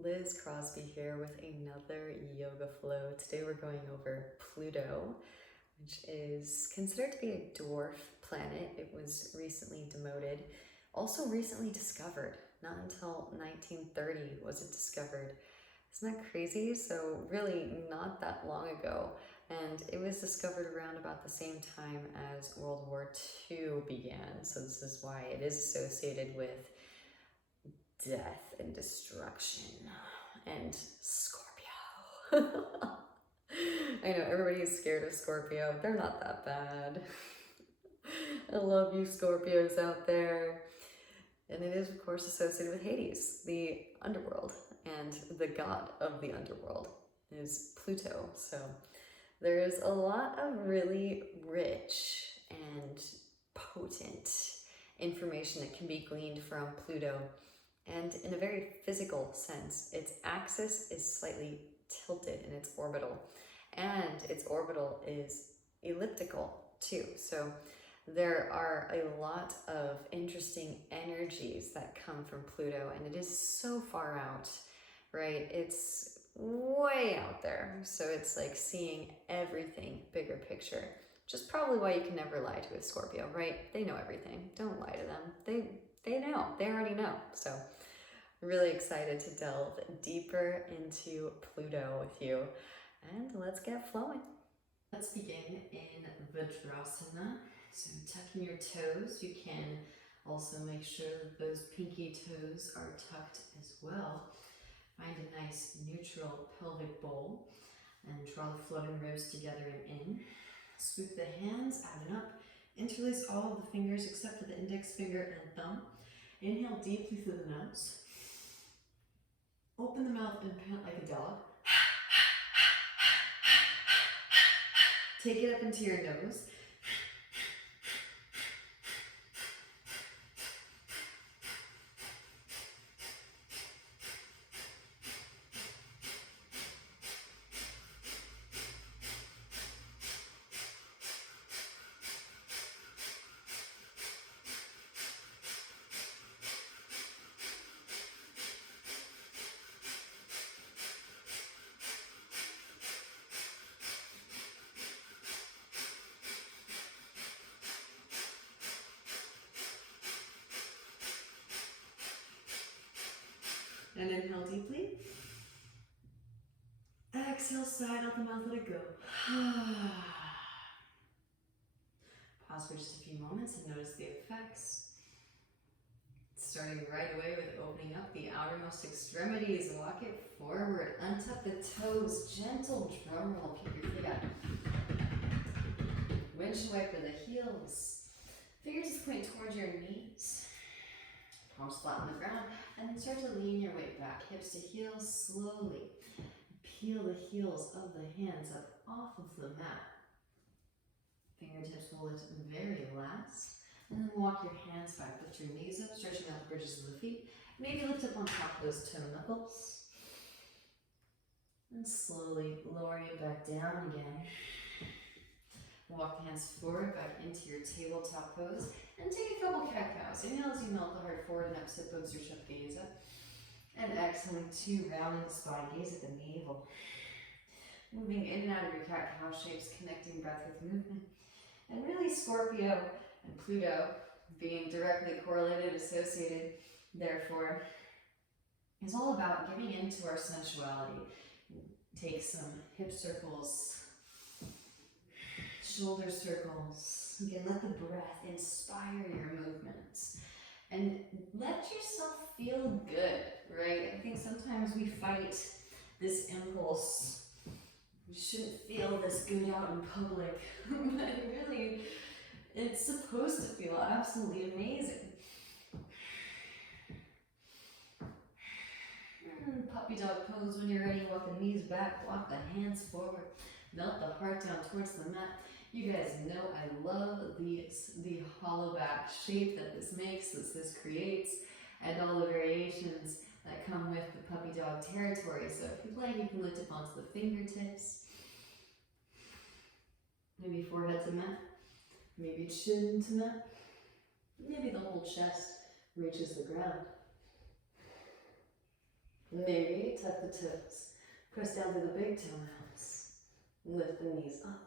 Liz Crosby here with another yoga flow. Today we're going over Pluto, which is considered to be a dwarf planet. It was recently demoted, also recently discovered. Not until 1930 was it discovered. Isn't that crazy? So really not that long ago. And it was discovered around about the same time as World War II began. So this is why it is associated with death and destruction and Scorpio. I know everybody's scared of Scorpio. They're not that bad. I love you Scorpios out there. And it is of course associated with Hades, the underworld, and the god of the underworld is Pluto. So there is a lot of really rich and potent information that can be gleaned from Pluto. And in a very physical sense, its axis is slightly tilted in its orbital, and its orbital is elliptical too. So there are a lot of interesting energies that come from Pluto, and it is so far out, right? It's way out there. So it's like seeing everything bigger picture. Which is probably why you can never lie to a Scorpio, right? They know everything. Don't lie to them. They know. They already know. So really excited to delve deeper into Pluto with you. And let's get flowing. Let's begin in Vajrasana. So tucking your toes. You can also make sure that those pinky toes are tucked as well. Find a nice neutral pelvic bowl and draw the floating ribs together and in. Swoop the hands out and up. Interlace all of the fingers except for the index finger and thumb. Inhale deeply through the nose. Open the mouth and pant like a dog. Take it up into your nose. And inhale deeply. Exhale, side out the mouth, let it go. Pause for just a few moments and notice the effects. Starting right away with opening up the outermost extremities. Walk it forward. Untuck the toes. Gentle drum roll. Keep your feet up. Windshield wiper the heels. Fingers point towards your knees. Palms flat on the ground, and then start to lean your weight back, hips to heels slowly. Peel the heels of the hands up off of the mat. Fingertips will lift very last, and then walk your hands back. Lift your knees up, stretching out the bridges of the feet. Maybe lift up on top of those toe knuckles. And slowly lower you back down again. Walk the hands forward, back into your tabletop pose, and take a couple cat-cows. Inhale as you melt the heart forward and up, sit bones your chest, gaze up. And exhaling two, rounding the spine, gaze at the navel. Moving in and out of your cat-cow shapes, connecting breath with movement. And really Scorpio and Pluto being directly correlated, associated, therefore, is all about giving into our sensuality. Take some hip circles, shoulder circles. Again, let the breath inspire your movements. And let yourself feel good, right? I think sometimes we fight this impulse. We shouldn't feel this good out in public. But really, it's supposed to feel absolutely amazing. Puppy dog pose when you're ready. Walk the knees back, walk the hands forward. Melt the heart down towards the mat. You guys know I love the hollow back shape that this makes, that this creates, and all the variations that come with the puppy dog territory. So if you'd like, you can lift up onto the fingertips. Maybe forehead to mat. Maybe chin to mat. Maybe the whole chest reaches the ground. Maybe tuck the toes. Press down through the big toenails. Lift the knees up.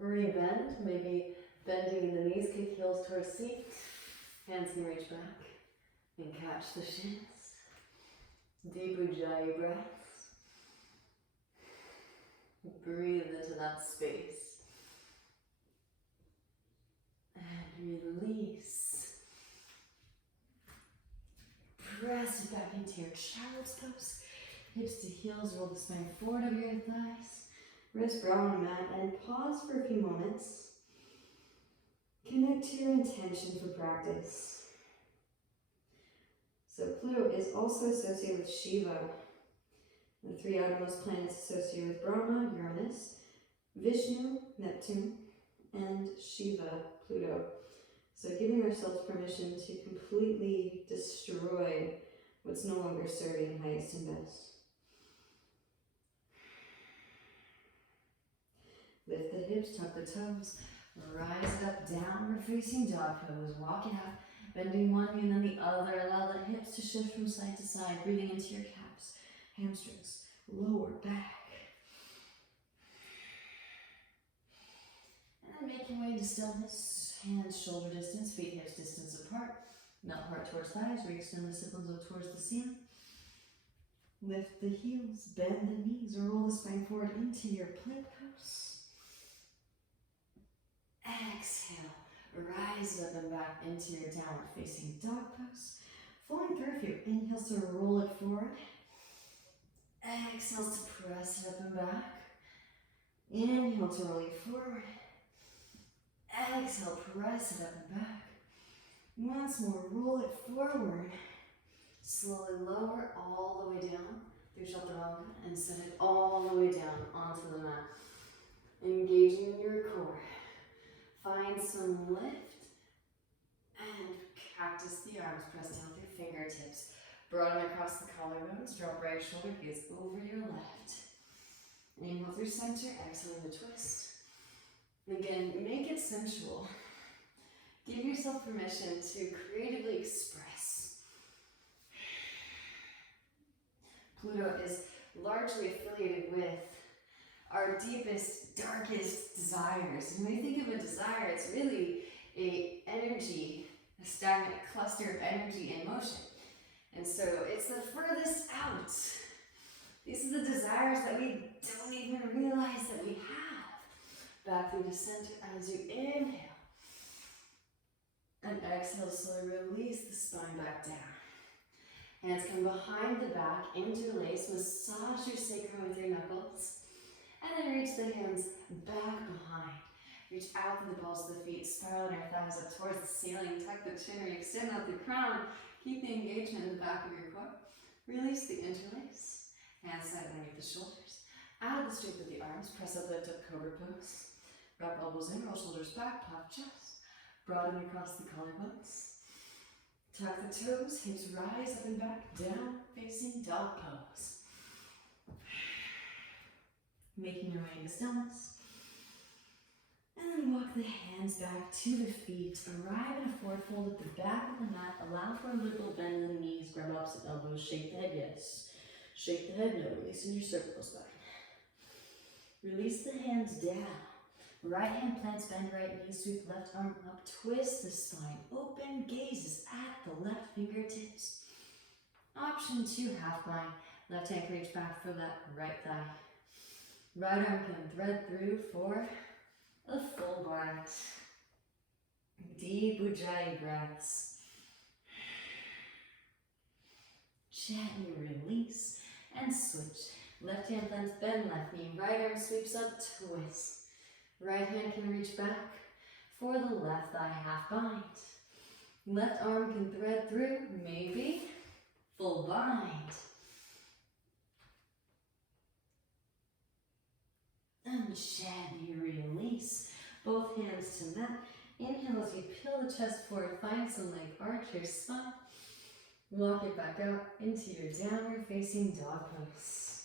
Rebend, maybe bending in the knees, kick heels towards seat. Hands can reach back and catch the shins. Deep ujjayi breaths. Breathe into that space. And release. Press it back into your child's pose. Hips to heels, roll the spine forward of your thighs. Wrist brow on mat and pause for a few moments. Connect to your intention for practice. So Pluto is also associated with Shiva. The three outermost planets associated with Brahma, Uranus, Vishnu, Neptune, and Shiva, Pluto. So giving ourselves permission to completely destroy what's no longer serving highest and best. Lift the hips, tuck the toes, rise it up, downward facing dog pose, walk it out, bending one knee and then the other, allow the hips to shift from side to side, breathing into your calves, hamstrings, lower back. And then make your way to stillness, hands shoulder distance, feet hips distance apart, melt heart towards thighs, re-extend the siblings up towards the ceiling. Lift the heels, bend the knees, roll the spine forward into your plank pose. Exhale, rise up and back into your downward facing dog pose. Flowing through a few inhales to roll it forward. Exhales to press it up and back. Inhale to roll you forward. Exhale, press it up and back. Once more, roll it forward. Slowly lower all the way down through chaturanga and send it all the way down onto the mat. Engaging your core. Find some lift and cactus the arms. Press down through fingertips. Broaden across the collarbones. Drop right shoulder gaze over your left. Inhale through center. Exhale to twist. Again, make it sensual. Give yourself permission to creatively express. Pluto is largely affiliated with our deepest, darkest desires. And when you think of a desire, it's really a stagnant cluster of energy in motion. And so it's the furthest out. These are the desires that we don't even realize that we have. Back through the center as you inhale. And exhale, slowly release the spine back down. Hands come behind the back, interlace, massage your sacrum with your knuckles. And then reach the hands back behind. Reach out through the balls of the feet, spiraling your thighs up towards the ceiling. Tuck the chin, extend out the crown. Keep the engagement in the back of your core. Release the interlace. Hands side underneath the shoulders. Add the strength of the arms. Press up, lift up, cobra pose. Wrap elbows in, roll shoulders back, puff chest. Broaden across the collarbones. Tuck the toes, hips rise up and back, down facing dog pose. Making your way into stillness. And then walk the hands back to the feet. Arrive in a forward fold at the back of the mat. Allow for a little bend in the knees. Grab opposite elbows. Shake the head, yes. Shake the head, no. Releasing your cervical spine. Release the hands down. Right hand plants, bend right knee, sweep left arm up. Twist the spine. Open gazes at the left fingertips. Option 2, half bind. Left hand can reach back for that right thigh. Right arm can thread through for a full bind. Deep ujjayi breaths. Gently release and switch. Left hand plants, bend left knee. Right arm sweeps up, twist. Right hand can reach back for the left thigh, half bind. Left arm can thread through, maybe full bind. And gently release. Both hands to mat. Inhale as you peel the chest forward. Find some leg arch, your spine. Walk it back out into your downward facing dog pose.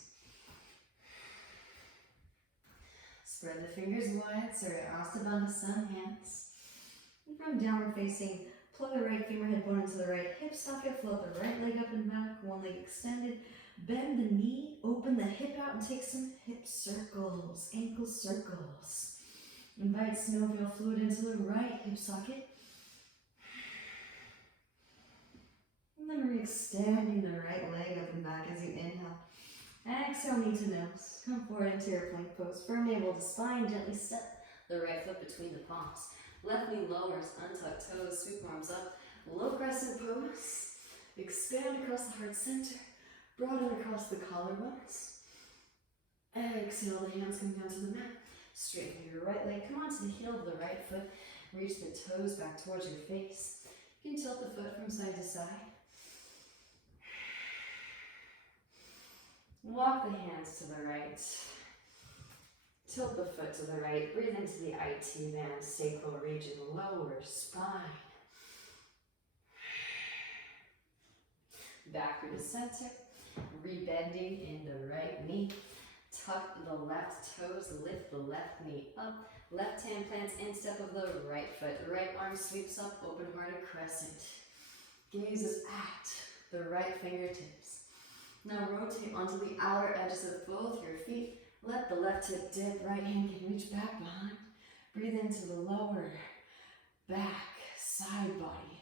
Spread the fingers wide, Surya Astabandha sun hands. And from downward facing Plug the right femur head bone into the right hip socket, float the right leg up and back, one leg extended. Bend the knee, open the hip out and take some hip circles, ankle circles. Invite synovial fluid into the right hip socket. And then re-extending the right leg up and back as you inhale. Exhale, knee to nose. Come forward into your plank pose. Firm navel to spine. Gently step the right foot between the palms. Left knee lowers, untuck toes, sweep arms up. Low crescent pose. Expand across the heart center. Broaden across the collarbones. Exhale, the hands come down to the mat. Straighten your right leg. Come onto the heel of the right foot. Reach the toes back towards your face. You can tilt the foot from side to side. Walk the hands to the right. Tilt the foot to the right. Breathe into the IT band, sacral region, lower spine. Back through the center. Rebending in the right knee. Tuck the left toes, lift the left knee up. Left hand plants instep of the right foot. Right arm sweeps up, open hearted crescent. Gazes at the right fingertips. Now rotate onto the outer edges of both your feet. Let the left hip dip, right hand can reach back behind. Breathe into the lower back, side body,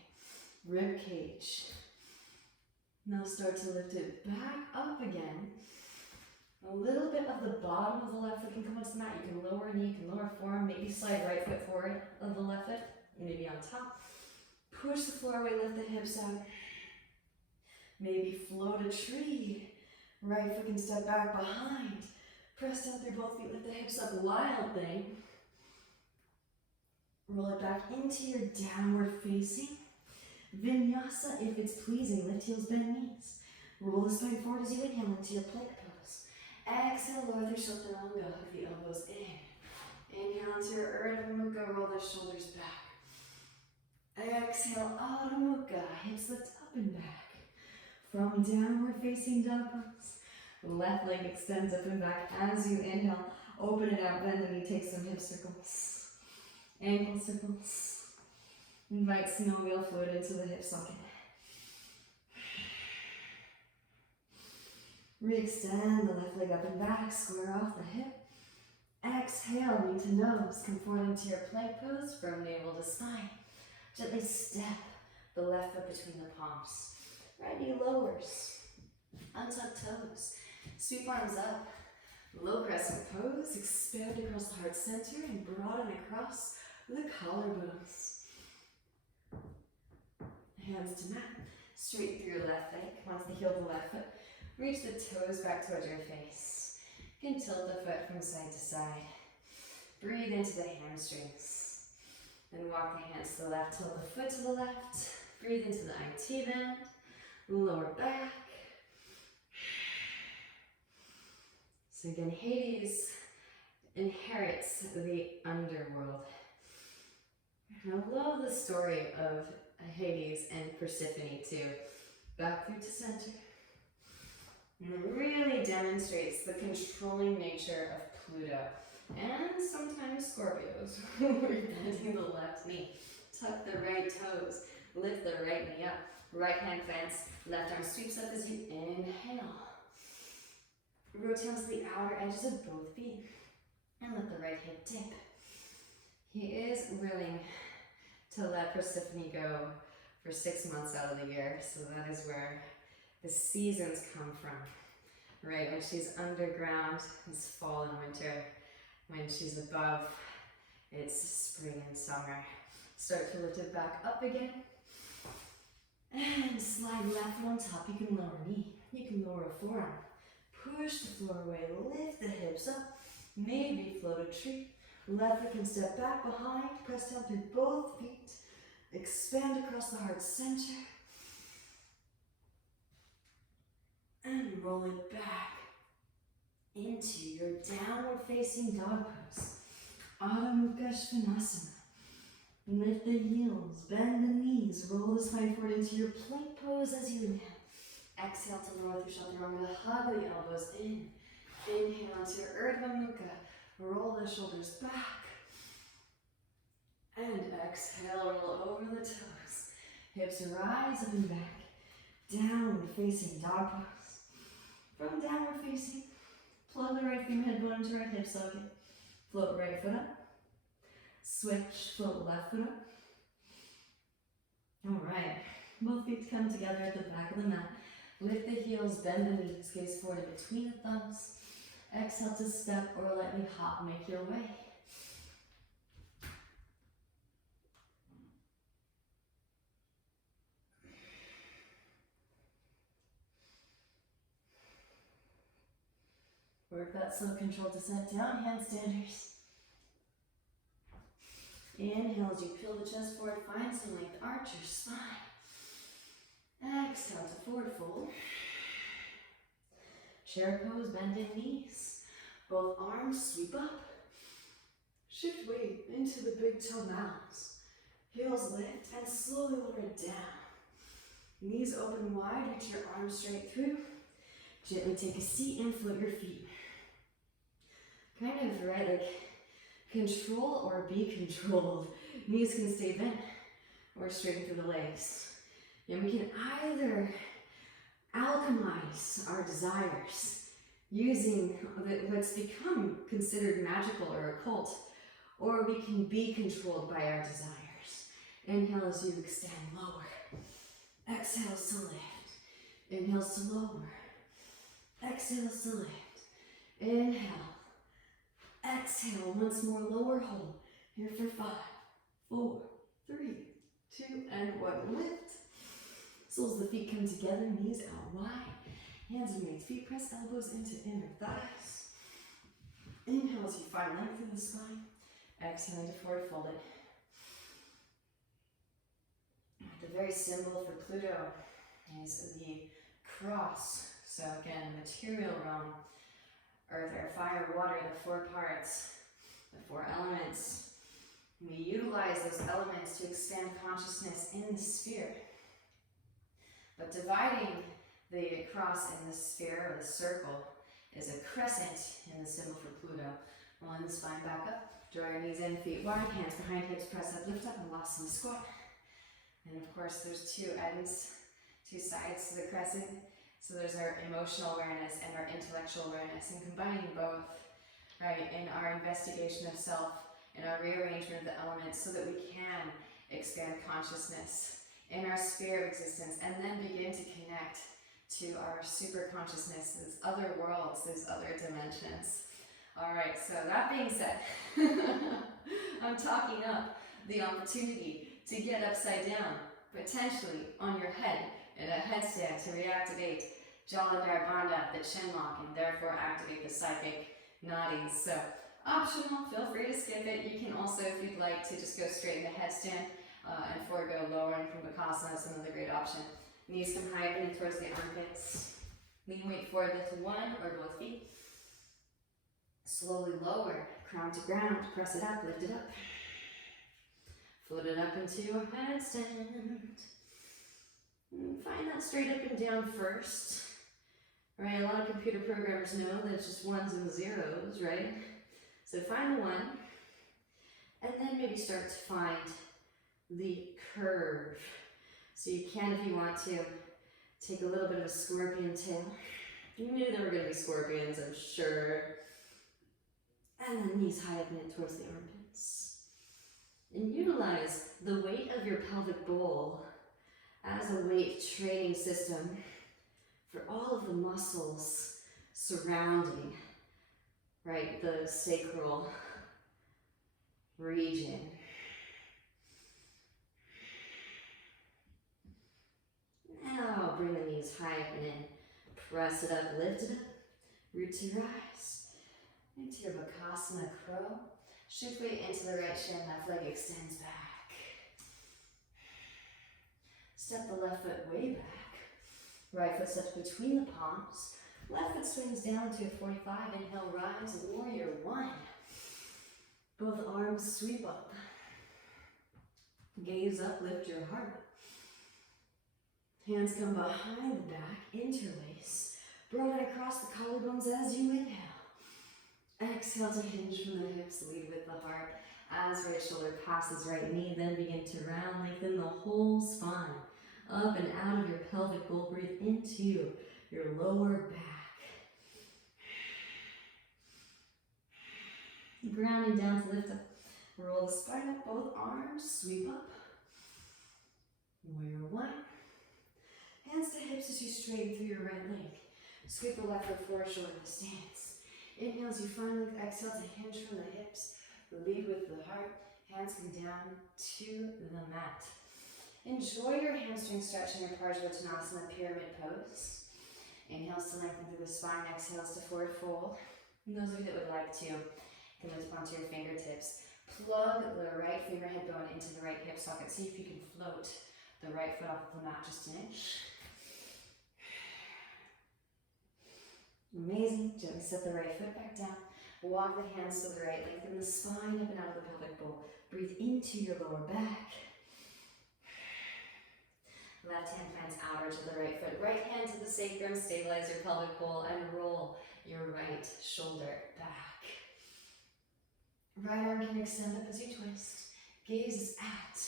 rib cage. Now start to lift it back up again. A little bit of the bottom of the left foot can come onto the mat. You can lower knee, you can lower forearm, maybe slide right foot forward of the left foot, maybe on top. Push the floor away, lift the hips out. Maybe float a tree. Right foot can step back behind. Press down through both feet, lift the hips up, wild thing. Roll it back into your downward facing. Vinyasa, if it's pleasing, lift heels, bend knees. Roll the spine forward as you inhale into your plank pose. Exhale, lower the chaturanga, hug the elbows in. Inhale into your Urdhva Mukha, roll the shoulders back. Exhale, Adho Mukha, hips lift up and back. From downward facing dog pose. Left leg extends up and back as you inhale. Open it out, bend the knee, take some hip circles. Ankle circles. Invite synovial fluid into the hip socket. Re-extend the left leg up and back, square off the hip. Exhale, knee to nose. Come forward into your plank pose from navel to spine. Gently step the left foot between the palms. Right knee lowers. Untuck toes. Sweep arms up. Low crescent pose. Expand across the heart center and broaden across the collarbones. Hands to mat. Straight through your left leg. Come onto the heel of the left foot. Reach the toes back towards your face. You can tilt the foot from side to side. Breathe into the hamstrings. Then walk the hands to the left, tilt the foot to the left. Breathe into the IT bend. Lower back. So again, Hades inherits the underworld. And I love the story of Hades and Persephone too. Back through to center. And it really demonstrates the controlling nature of Pluto. And sometimes Scorpios. We're bending the left knee. Tuck the right toes. Lift the right knee up. Right hand plants. Left arm sweeps up as you inhale. Rotate onto the outer edges of both feet. And let the right hip dip. He is willing to let Persephone go for 6 months out of the year. So that is where the seasons come from. Right, when she's underground, it's fall and winter. When she's above, it's spring and summer. Start to lift it back up again. And slide left foot on top. You can lower knee. You can lower a forearm. Push the floor away. Lift the hips up. Maybe float a tree. Left foot can step back behind. Press down through both feet. Expand across the heart center. And roll it back into your downward facing dog pose. Adho Mukha Svanasana. Lift the heels, bend the knees, roll the spine forward into your plank pose as you inhale. Exhale to lower through chaturanga, hug the elbows in. Inhale into your Urdhva Mukha, roll the shoulders back. And exhale, roll over the toes. Hips rise up and back. Downward facing dog pose. From downward facing, plug the right femur head bone into right hip socket. Float right foot up. Switch, float left foot up. Alright, both feet come together at the back of the mat. Lift the heels, bend the knees, gaze forward in between the thumbs. Exhale to step or lightly hop, make your way. Work that slow controlled descent down, handstanders. Inhale as you peel the chest forward, find some length, arch your spine. Exhale to forward fold. Chair pose, bending knees. Both arms sweep up. Shift weight into the big toe mounds. Heels lift and slowly lower it down. Knees open wide, reach your arms straight through. Gently take a seat and float your feet. Kind of, right, like control or be controlled. Knees can stay bent or straighten through the legs. And we can either alchemize our desires using what's become considered magical or occult, or we can be controlled by our desires. Inhale as you extend, lower. Exhales to lift. Inhales to lower. Exhales to lift. Inhale. Exhale, once more, lower hold. Here for 5, 4, 3, 2, and 1. Lift. Soles of the feet come together, knees out wide. Hands underneath feet, press elbows into inner thighs. Inhale as you find length through the spine. Exhale to forward fold it. The very symbol for Pluto is the cross. So again, material realm. Earth, air, fire, water, the 4 parts, the 4 elements. We utilize those elements to expand consciousness in the sphere. But dividing the cross in the sphere, or the circle, is a crescent in the symbol for Pluto. Rolling the spine back up, draw your knees in, feet wide, hands behind hips, press up, lift up, and lost in the squat. And of course, there's 2 ends, 2 sides to the crescent. So there's our emotional awareness and our intellectual awareness, and combining both, right, in our investigation of self, in our rearrangement of the elements, so that we can expand consciousness in our sphere of existence, and then begin to connect to our super consciousness, those other worlds, those other dimensions. All right, so that being said, I'm talking up the opportunity to get upside down, potentially on your head, in a headstand to reactivate Jalandhara Bandha, the chin lock, and therefore activate the psychic nadis. So optional, feel free to skip it. You can also, if you'd like, to just go straight into headstand and forego lowering from Bakasana. That's another great option. Knees come high in towards the armpits. Lean weight forward, lift to 1 or both feet. Slowly lower, crown to ground, press it up, lift it up. Float it up into a headstand. Find that straight up and down first. Right, a lot of computer programmers know that it's just 1s and 0s, right? So find the 1, and then maybe start to find the curve. So you can, if you want to, take a little bit of a scorpion tail. You knew there were going to be scorpions, I'm sure. And then knees high up and in towards the armpits. And utilize the weight of your pelvic bowl as a weight training system for all of the muscles surrounding, right, the sacral region. Now bring the knees high up and in. Press it up, lift it up, root to rise. Into your Bakasana crow. Shift weight into the right shin, left leg extends back. Step the left foot way back. Right foot steps between the palms. Left foot swings down to a 45. Inhale, rise, warrior 1. Both arms sweep up. Gaze up, lift your heart. Hands come behind the back, interlace. Broaden across the collarbones as you inhale. Exhale to hinge from the hips, lead with the heart. As right shoulder passes right knee, then begin to round, lengthen the whole spine. up and out of your pelvic bowl. Breathe into your lower back. Grounding down to lift up. Roll the spine up, both arms, sweep up. Warrior one. Hands to hips as you straighten through your right leg. Sweep the left foot forward, shoulder to stance. Inhale as you find length, exhale to hinge from the hips. Lead with the heart. Hands come down to the mat. Enjoy your hamstring stretch in your Parsvottanasana pyramid pose. Inhales to lengthen through the spine, exhales to forward fold. And those of you that would like to, can lift onto your fingertips. Plug the right fingerhead bone into the right hip socket. See if you can float the right foot off of the mat just an inch. Amazing. Gently set the right foot back down. Walk the hands to the right. Lengthen the spine up and out of the pelvic bowl. Breathe into your lower back. Left hand finds outer to the right foot. Right hand to the sacrum. Stabilize your pelvic bowl and roll your right shoulder back. Right arm can extend up as you twist. Gaze is at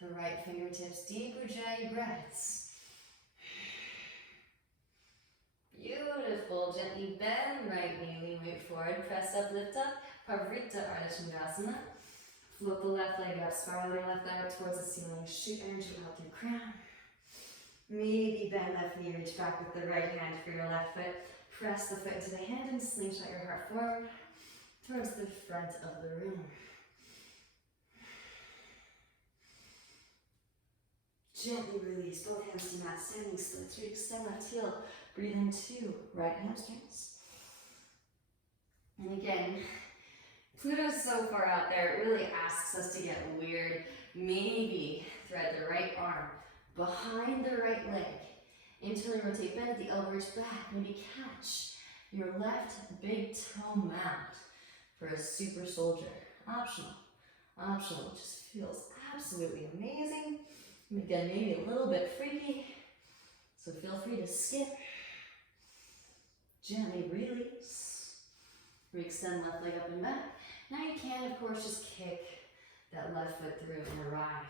the right fingertips. Deep Ujjayi breaths. Beautiful. Gently bend right knee, lean weight forward. Press up, lift up. Pavrita Ardha Chandrasana. Float the left leg up, spiral your left leg up towards the ceiling. Shoot energy up your crown. Maybe bend left knee, reach back with the right hand for your left foot. Press the foot into the hand and slingshot your heart forward towards the front of the room. Gently release both hands to mat, standing splits. Extend left heel. Breathe into right hamstrings. And again, Pluto's so far out there, it really asks us to get weird. Maybe thread the right arm behind the right leg. Internally rotate, bend at the elbow, reach back. Maybe catch your left big toe mat for a super soldier. Optional. Optional, which just feels absolutely amazing. Again, maybe a little bit freaky, so feel free to skip. Gently release. Re-extend left leg up and back. Now you can, of course, just kick that left foot through and arrive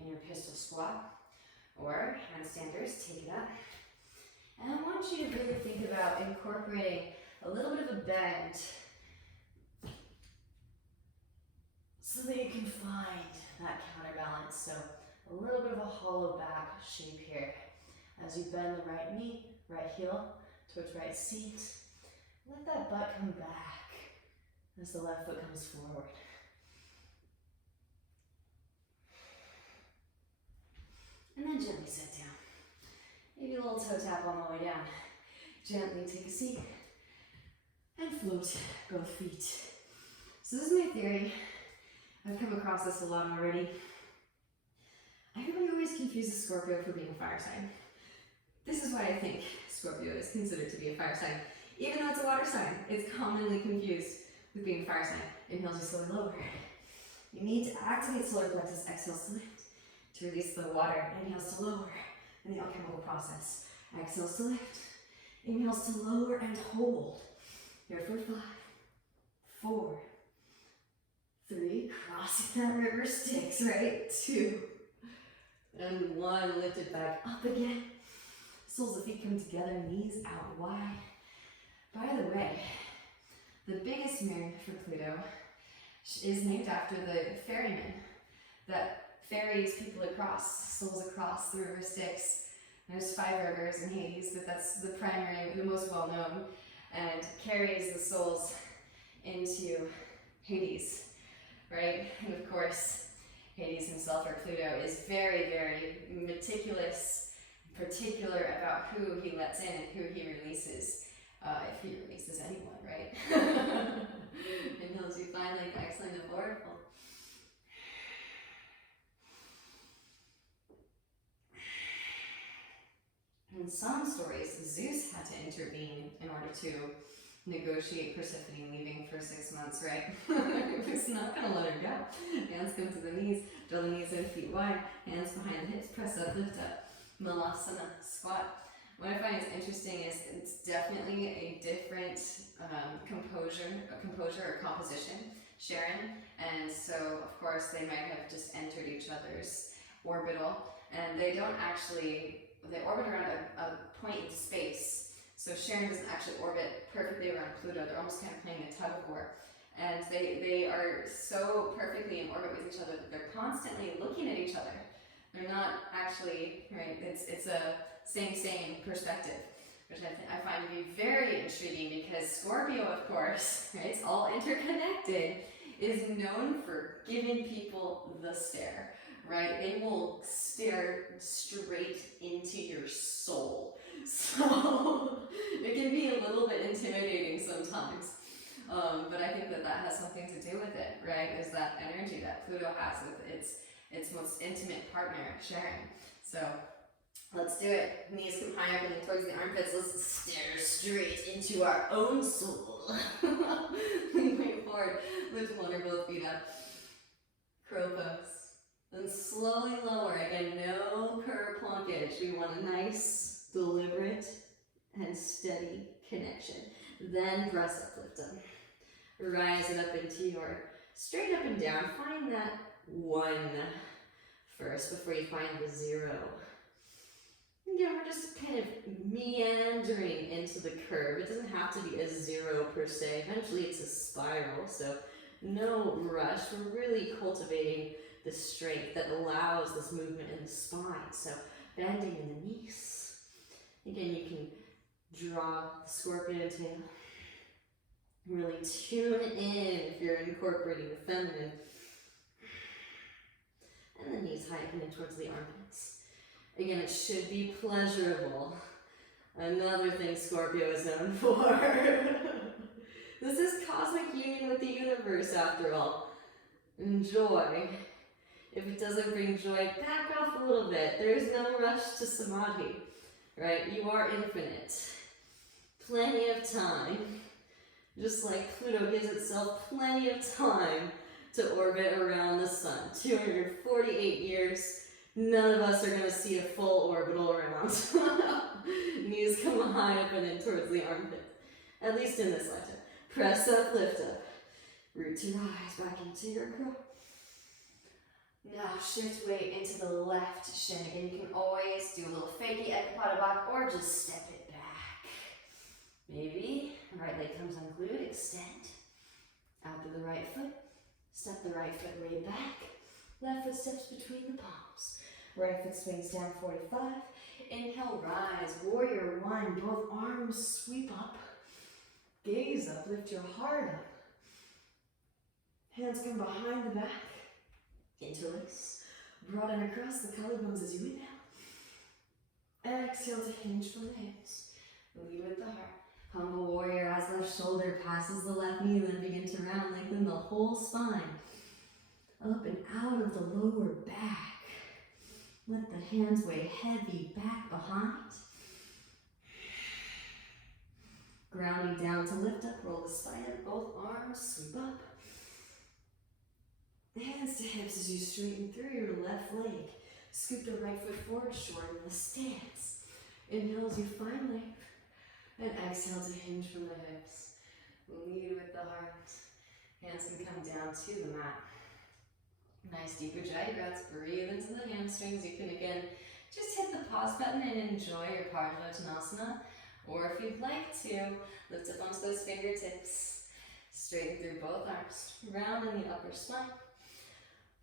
in your pistol squat. Or handstanders, take it up. And I want you to really think about incorporating a little bit of a bend so that you can find that counterbalance. So a little bit of a hollow back shape here. As you bend the right knee, right heel towards right seat. Let that butt come back as the left foot comes forward. And then gently sit down. Maybe a little toe tap on the way down. Gently take a seat and float both feet. So this is my theory. I've come across this a lot already. Everybody always confuses Scorpio for being a fire sign. This is why I think Scorpio is considered to be a fire sign. Even though it's a water sign, it's commonly confused with being a fire sign. Inhale to slowly lower. You need to activate solar plexus, exhales to lift. To release the water, inhales to lower in the alchemical process. Exhales to lift. Inhales to lower and hold. Here for 5, 4, 3. Crossing that river Styx, right? 2. And 1. Lift it back up again. Soles of feet come together, knees out wide. By the way, the biggest moon for Pluto is named after the ferryman that ferries people across, souls across the river Styx. There's 5 rivers in Hades, but that's the primary, the most well-known, and carries the souls into Hades, right? And of course, Hades himself, or Pluto, is very, very meticulous, particular about who he lets in and who he releases, if he releases anyone, right? And those you find like excellent and wonderful. In some stories, Zeus had to intervene in order to negotiate Persephone leaving for 6 months, right? He was not going to let her go. Hands come to the knees, draw the knees in, feet wide, hands behind the hips, press up, lift up, Malasana, squat. What I find is interesting is it's definitely a different composure or composition, Sharon, and so of course they might have just entered each other's orbital. and they don't actually, they orbit around a point in space. So Sharon doesn't actually orbit perfectly around Pluto. They're almost kind of playing a tug of war. And they are so perfectly in orbit with each other that they're constantly looking at each other. They're not actually, right, it's a same perspective, which I find to be very intriguing, because Scorpio, of course, right, it's all interconnected, is known for giving people the stare, right? They will stare straight into your soul. So it can be a little bit intimidating sometimes. But I think that has something to do with it, right? Is that energy that Pluto has with its most intimate partner, Sharon. So let's do it. Knees come high up and then towards the armpits. Let's stare straight into our own soul. Lean way forward. Lift one or both feet up. Crow pose. Then slowly lower. Again, no curve plunkage. We want a nice, deliberate, and steady connection. Then press up, lift up. Rise it up into your straight up and down. Find that 1 first before you find the 0. Again, we're just kind of meandering into the curve. It doesn't have to be a 0 per se. Eventually it's a spiral, so no rush. We're really cultivating the strength that allows this movement in the spine. So bending in the knees. Again, you can draw the scorpion tail. Really tune in if you're incorporating the feminine. And the knees high up and towards the armpits. Again, it should be pleasurable. Another thing Scorpio is known for. This is cosmic union with the universe, after all. Enjoy. If it doesn't bring joy, back off a little bit. There's no rush to samadhi, right? You are infinite. Plenty of time. Just like Pluto gives itself plenty of time to orbit around the sun. 248 years. None of us are going to see a full orbital around. Knees come high up and in towards the armpit. At least in this lifetime. Press up, lift up. Root to rise back into your crow. Now shift weight into the left shin. Again, you can always do a little fakey ekapada or just step it back. Maybe right leg comes unglued, extend. Out to the right foot. Step the right foot way back. Left foot steps between the palms. Right foot swings down 45. Inhale, rise. Warrior 1. Both arms sweep up. Gaze up. Lift your heart up. Hands come behind the back. Interlace. Broaden across the collarbones as you inhale. Exhale to hinge from the hips. Lead with the heart. Humble warrior as left shoulder passes the left knee, then begin to round, lengthen the whole spine. Up and out of the lower back. Let the hands weigh heavy back behind. Grounding down to lift up, roll the spine up, both arms, sweep up. Hands to hips as you straighten through your left leg. Scoop the right foot forward, shorten the stance. Inhale as you find length. And exhale to hinge from the hips. Lead with the heart. Hands can come down to the mat. Nice deep Ujjayi breaths. Breathe into the hamstrings. You can again just hit the pause button and enjoy your Parsvottanasana. Or if you'd like to, lift up onto those fingertips. Straighten through both arms. Round in the upper spine.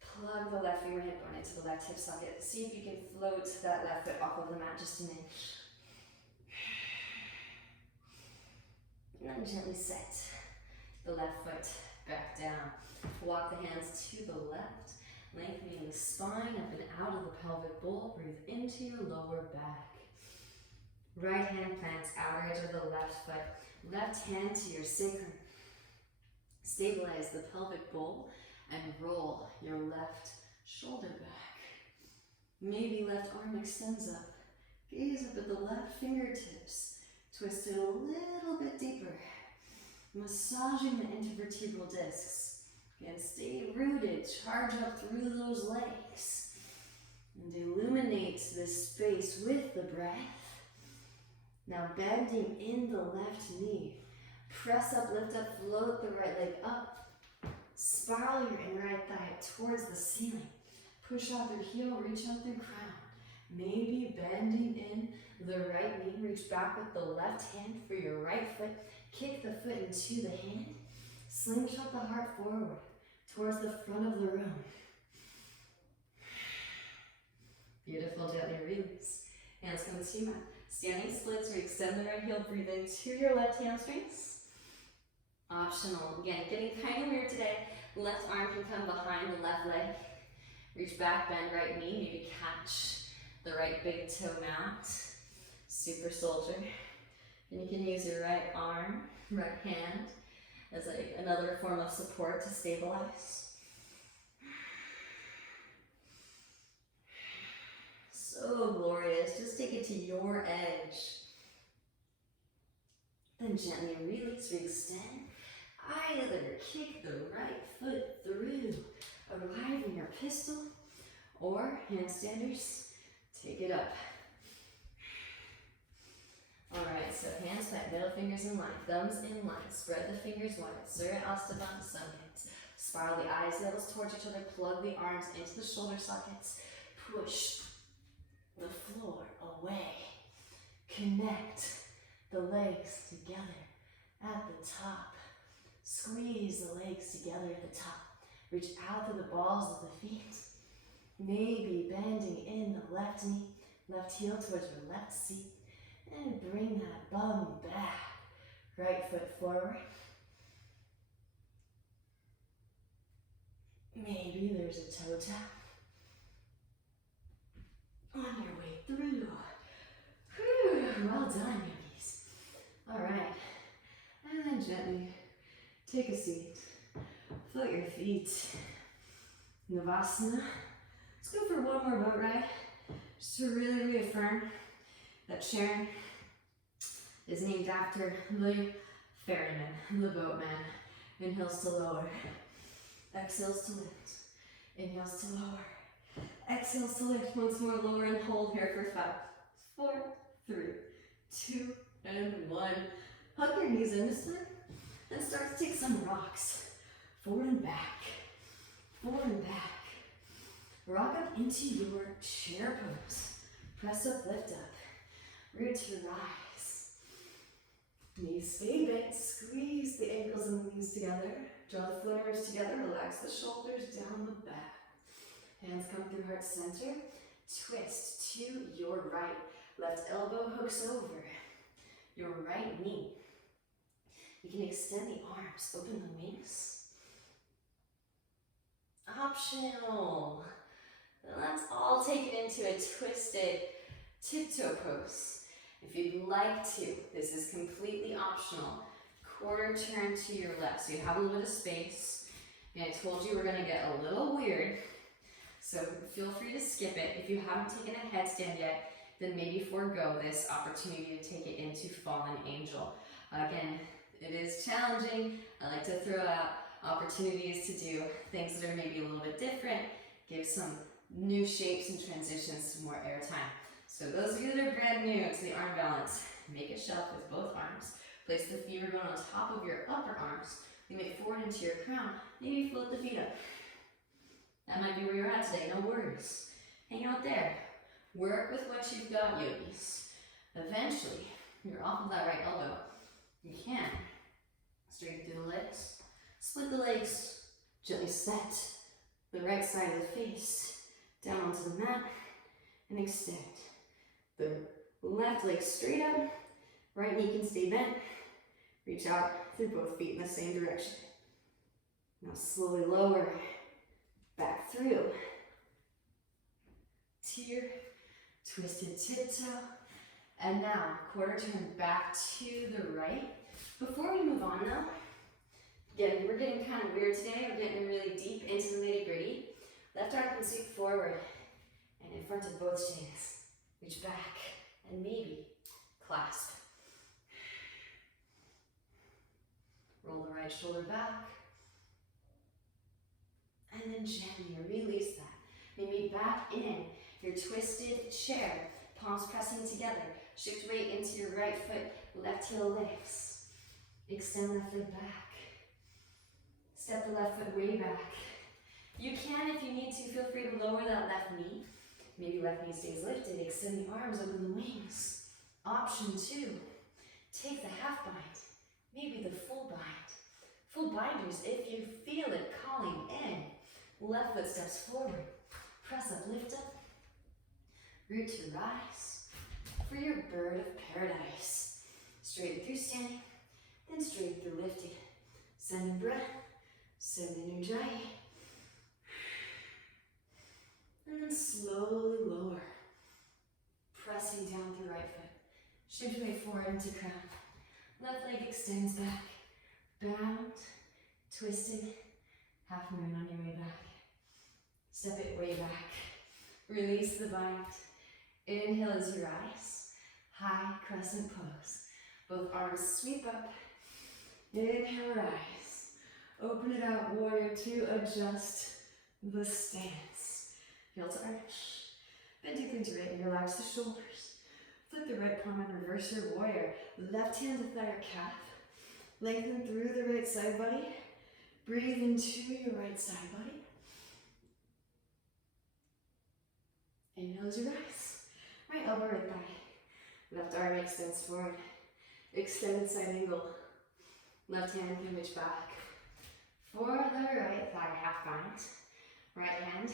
Plug the left femur hip bone into the left hip socket. See if you can float that left foot off of the mat just an inch. And then gently set the left foot back down. Walk the hands to the left, lengthening the spine up and out of the pelvic bowl. Breathe into your lower back. Right hand plants outer edge of the left foot. Left hand to your sacrum. Stabilize the pelvic bowl and roll your left shoulder back. Maybe left arm extends up. Gaze up at the left fingertips. Twist it a little bit deeper. Massaging the intervertebral discs. Again, stay rooted. Charge up through those legs. And illuminate this space with the breath. Now bending in the left knee. Press up, lift up, float the right leg up. Spiral your right thigh towards the ceiling. Push out through heel, reach out through crown. Maybe bending in the right knee, reach back with the left hand for your right foot, kick the foot into the hand, slingshot the heart forward towards the front of the room. Beautiful, gently release. Hands come to mat. Standing splits, we extend the right heel, breathe into your left hamstrings. Optional, again, getting kind of weird today. Left arm can come behind the left leg. Reach back, bend right knee, maybe catch the right big toe mat. Super soldier. And you can use your right arm, right hand as like another form of support to stabilize. So glorious, just take it to your edge. Then gently release, re-extend. Either kick the right foot through, arriving your pistol, or handstanders, take it up. Alright, so hands back, middle fingers in line, thumbs in line, spread the fingers wide, Surya-Astabana Sundays. Spiral the eyes levels towards each other, plug the arms into the shoulder sockets, push the floor away, connect the legs together at the top, squeeze the legs together at the top, reach out to the balls of the feet, maybe bending in the left knee, left heel towards your left seat, and bring that bum back, right foot forward. Maybe there's a toe tap. On your way through. Whew, well done, yogis. All right, and then gently take a seat. Float your feet. Navasana. Let's go for one more boat ride, just to really reaffirm that Sharon is named after the ferryman, the boatman. Inhales to lower, exhales to lift, inhales to lower. Exhales to lift, once more, lower and hold here for 5, 4, 3, 2, and 1. Hug your knees in this time, and start to take some rocks. Forward and back, forward and back. Rock up into your chair pose. Press up, lift up. Root to rise. Knees stay bent, squeeze the ankles and the knees together. Draw the foot together, relax the shoulders down the back. Hands come through heart center. Twist to your right. Left elbow hooks over your right knee. You can extend the arms, open the wings. Optional. Let's all take it into a twisted tiptoe pose. If you'd like to, this is completely optional. Quarter turn to your left, so you have a little bit of space. And I told you we're gonna get a little weird. So feel free to skip it. If you haven't taken a headstand yet, then maybe forego this opportunity to take it into fallen angel. Again, it is challenging. I like to throw out opportunities to do things that are maybe a little bit different, give some new shapes and transitions to more airtime. So those of you that are brand new to the arm balance, make a shelf with both arms. Place the femur bone on top of your upper arms. Lean it forward into your crown. Maybe float the feet up. That might be where you're at today, no worries. Hang out there. Work with what you've got, yogis. Eventually, you're off of that right elbow. You can straighten through the legs. Split the legs. Gently set the right side of the face down onto the mat and extend. The left leg straight up. Right knee can stay bent. Reach out through both feet in the same direction. Now slowly lower. Back through. To your twisted tiptoe. And now, quarter turn back to the right. Before we move on though, again, we're getting kind of weird today. We're getting really deep into the nitty gritty. Left arm can sweep forward and in front of both shins. Reach back and maybe clasp. Roll the right shoulder back. And then gently release that. Maybe back in your twisted chair. Palms pressing together. Shift weight into your right foot. Left heel lifts. Extend left leg back. Step the left foot way back. You can, if you need to, feel free to lower that left knee. Maybe left knee stays lifted, extend the arms, open the wings. Option 2, take the half bind, maybe the full bind. Full binders, if you feel it calling in, left foot steps forward, press up, lift up, root to rise for your bird of paradise. Straighten through standing, then straighten through lifting. Send in breath, send in ujjayi, and then slowly lower, pressing down through right foot. Shift your weight forward into crown. Left leg extends back, bound, twisted, half moon on your way back. Step it way back. Release the bind. Inhale as you rise. High crescent pose. Both arms sweep up. Inhale, rise. Open it out, warrior 2. Adjust the stance. Heel to arch. Bend deeply to right and relax the shoulders. Flip the right palm and reverse your warrior. Left hand to thigh or calf. Lengthen through the right side body. Breathe into your right side body. Inhale as you rise. Right elbow, right thigh. Left arm extends forward. Extended side angle. Left hand can reach back. For the right thigh, half bind. Right hand,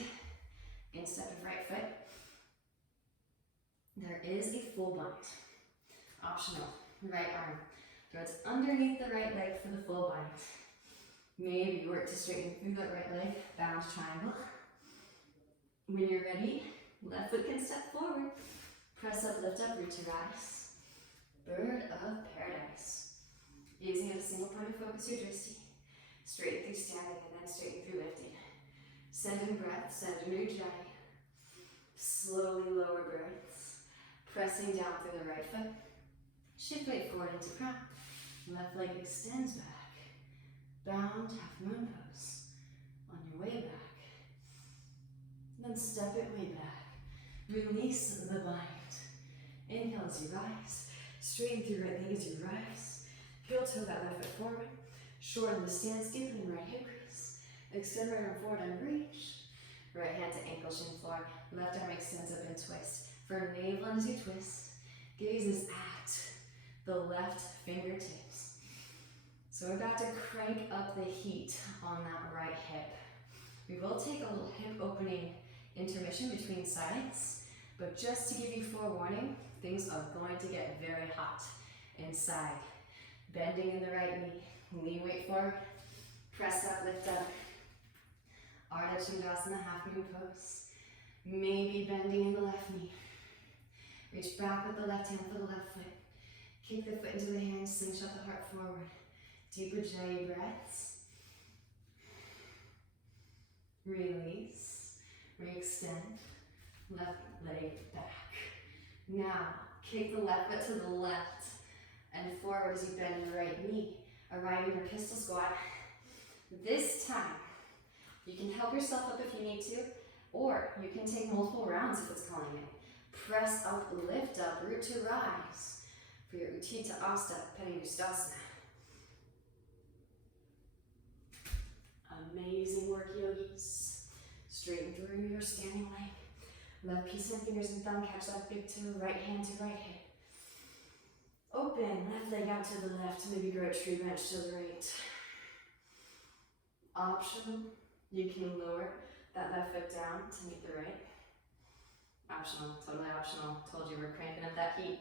instep of right foot. There is a full bind. Optional. Right arm goes underneath the right leg for the full bind. Maybe work to straighten through that right leg, bound triangle. When you're ready, left foot can step forward. Press up, lift up, root to rise. Bird of paradise. Using a single point of focus, your drishti. Straighten through standing and then straighten through lifting. Send in breath, send in ujjayi. Slowly lower births. Pressing down through the right foot. Shift weight forward into crown. Left leg extends back. Bound half moon pose. On your way back. Then step it way back. Release the bind. Inhale as you rise. Straighten through right leg as you rise. Heel toe that left foot forward. Shorten the stance, deepen right hip crease. Extend right arm forward and reach. Right hand to ankle, shin floor. Left arm extends up and twist. For navel as you twist. Gaze is at the left fingertips. So we're about to crank up the heat on that right hip. We will take a little hip opening intermission between sides, but just to give you forewarning, things are going to get very hot inside. Bending in the right knee, lean weight forward, press up, lift up. Ardha Chandrasana, half moon pose. Maybe bending in the left knee. Reach back with the left hand for the left foot. Kick the foot into the hands, slingshot the heart forward. Deep ujjayi breaths. Release, re-extend, left leg back. Now, kick the left foot to the left and forward as you bend your right knee, arriving in your pistol squat. This time, you can help yourself up if you need to, or you can take multiple rounds if it's calling in. Press up, lift up, root to rise for your Utthita Asta Padangusthasana. Amazing work, yogis. Straighten through your standing leg. Left piece and fingers and thumb, catch that big toe, right hand to right hip. Open, left leg out to the left, maybe grow a tree branch to the right. Optional, you can lower that left foot down to meet the right. Optional, totally optional. Told you we're cranking up that heat.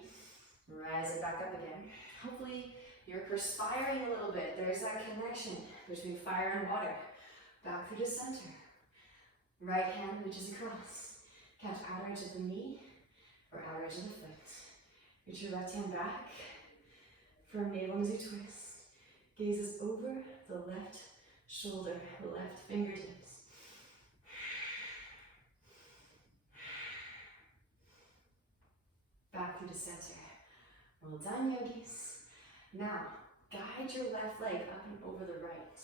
Rise it back up again. Hopefully you're perspiring a little bit. There's that connection between fire and water. Back through to center. Right hand reaches across. Catch outer edge of the knee or outer edge of the foot. Reach your left hand back. From navel as you twist. Gazes over the left shoulder, left fingertips. Back through to center. Well done, yogis. Now, guide your left leg up and over the right.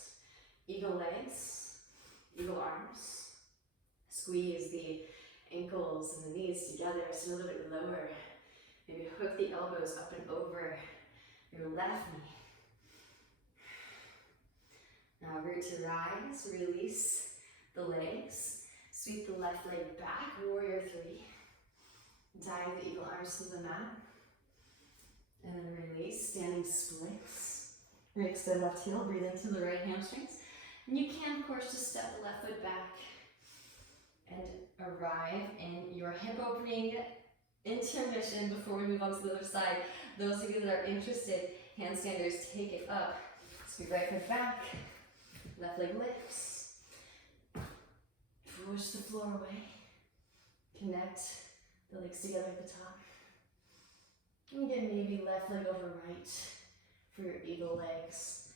Eagle legs, eagle arms. Squeeze the ankles and the knees together, so a little bit lower. Maybe hook the elbows up and over your left knee. Now root to rise, release the legs. Sweep the left leg back, warrior three. Dive the eagle arms to the mat. And then release, standing splits. Re-extend left heel, breathe into the right hamstrings. And you can, of course, just step the left foot back and arrive in your hip opening intermission before we move on to the other side. Those of you that are interested, handstanders, take it up. Scoot right foot back, left leg lifts. Push the floor away. Connect the legs together at the top. And again, maybe left leg over right for your eagle legs.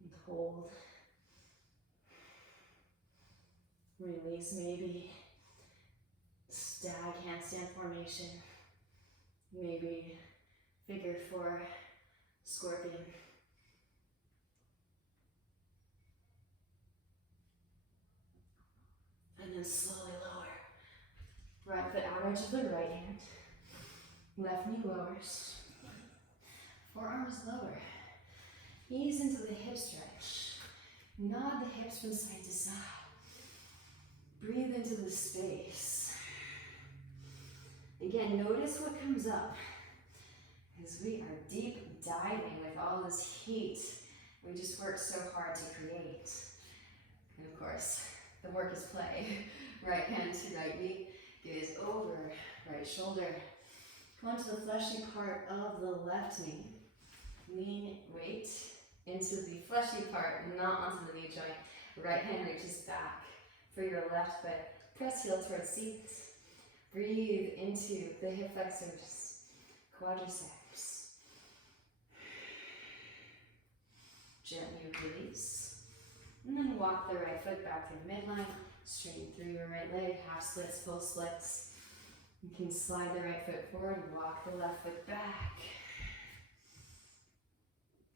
And hold. Release, maybe stag handstand formation. Maybe figure four scorpion. And then slowly lower. Right foot out edge of the right hand. Left knee lowers. Forearms lower. Ease into the hip stretch. Nod the hips from side to side. Breathe into the space. Again, notice what comes up. As we are deep diving with all this heat we just worked so hard to create. And of course, the work is play. Right hand to right knee, gaze over, right shoulder. Come onto the fleshy part of the left knee. Lean weight into the fleshy part, not onto the knee joint. Right hand reaches back for your left foot. Press heel towards seat. Breathe into the hip flexors, quadriceps. Gently release. And then walk the right foot back to midline. Straighten through your right leg, half splits, full splits. You can slide the right foot forward, walk the left foot back.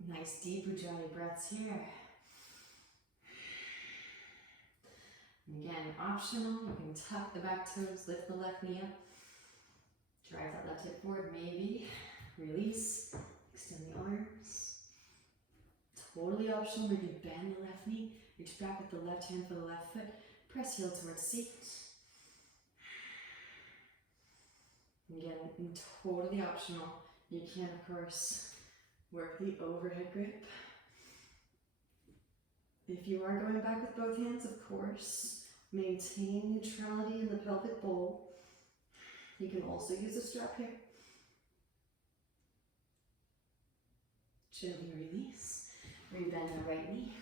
Nice deep Ujjayi breaths here. And again, optional, you can tuck the back toes, lift the left knee up. Drive that left hip forward, maybe. Release, extend the arms. Totally optional, maybe bend the left knee. Reach back with the left hand for the left foot. Press heel towards seat. Again, totally optional. You can, of course, work the overhead grip. If you are going back with both hands, of course, maintain neutrality in the pelvic bowl. You can also use a strap here. Gently release. Rebend the right knee.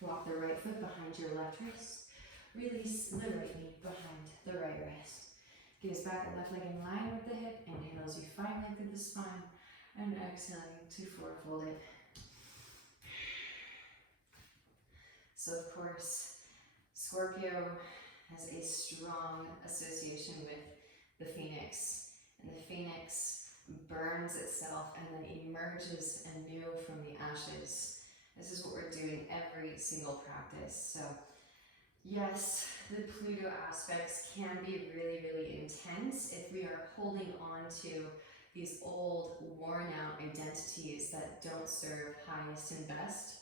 Walk the right foot behind your left wrist. Release the right knee behind the right wrist. Gaze back at left leg in line with the hip. Inhale as you find length through the spine. And exhaling to forward fold it. So of course, Scorpio has a strong association with the phoenix. And the phoenix burns itself and then emerges anew from the ashes. This is what we're doing every single practice. So yes, the Pluto aspects can be really, really intense if we are holding on to these old, worn out identities that don't serve highest and best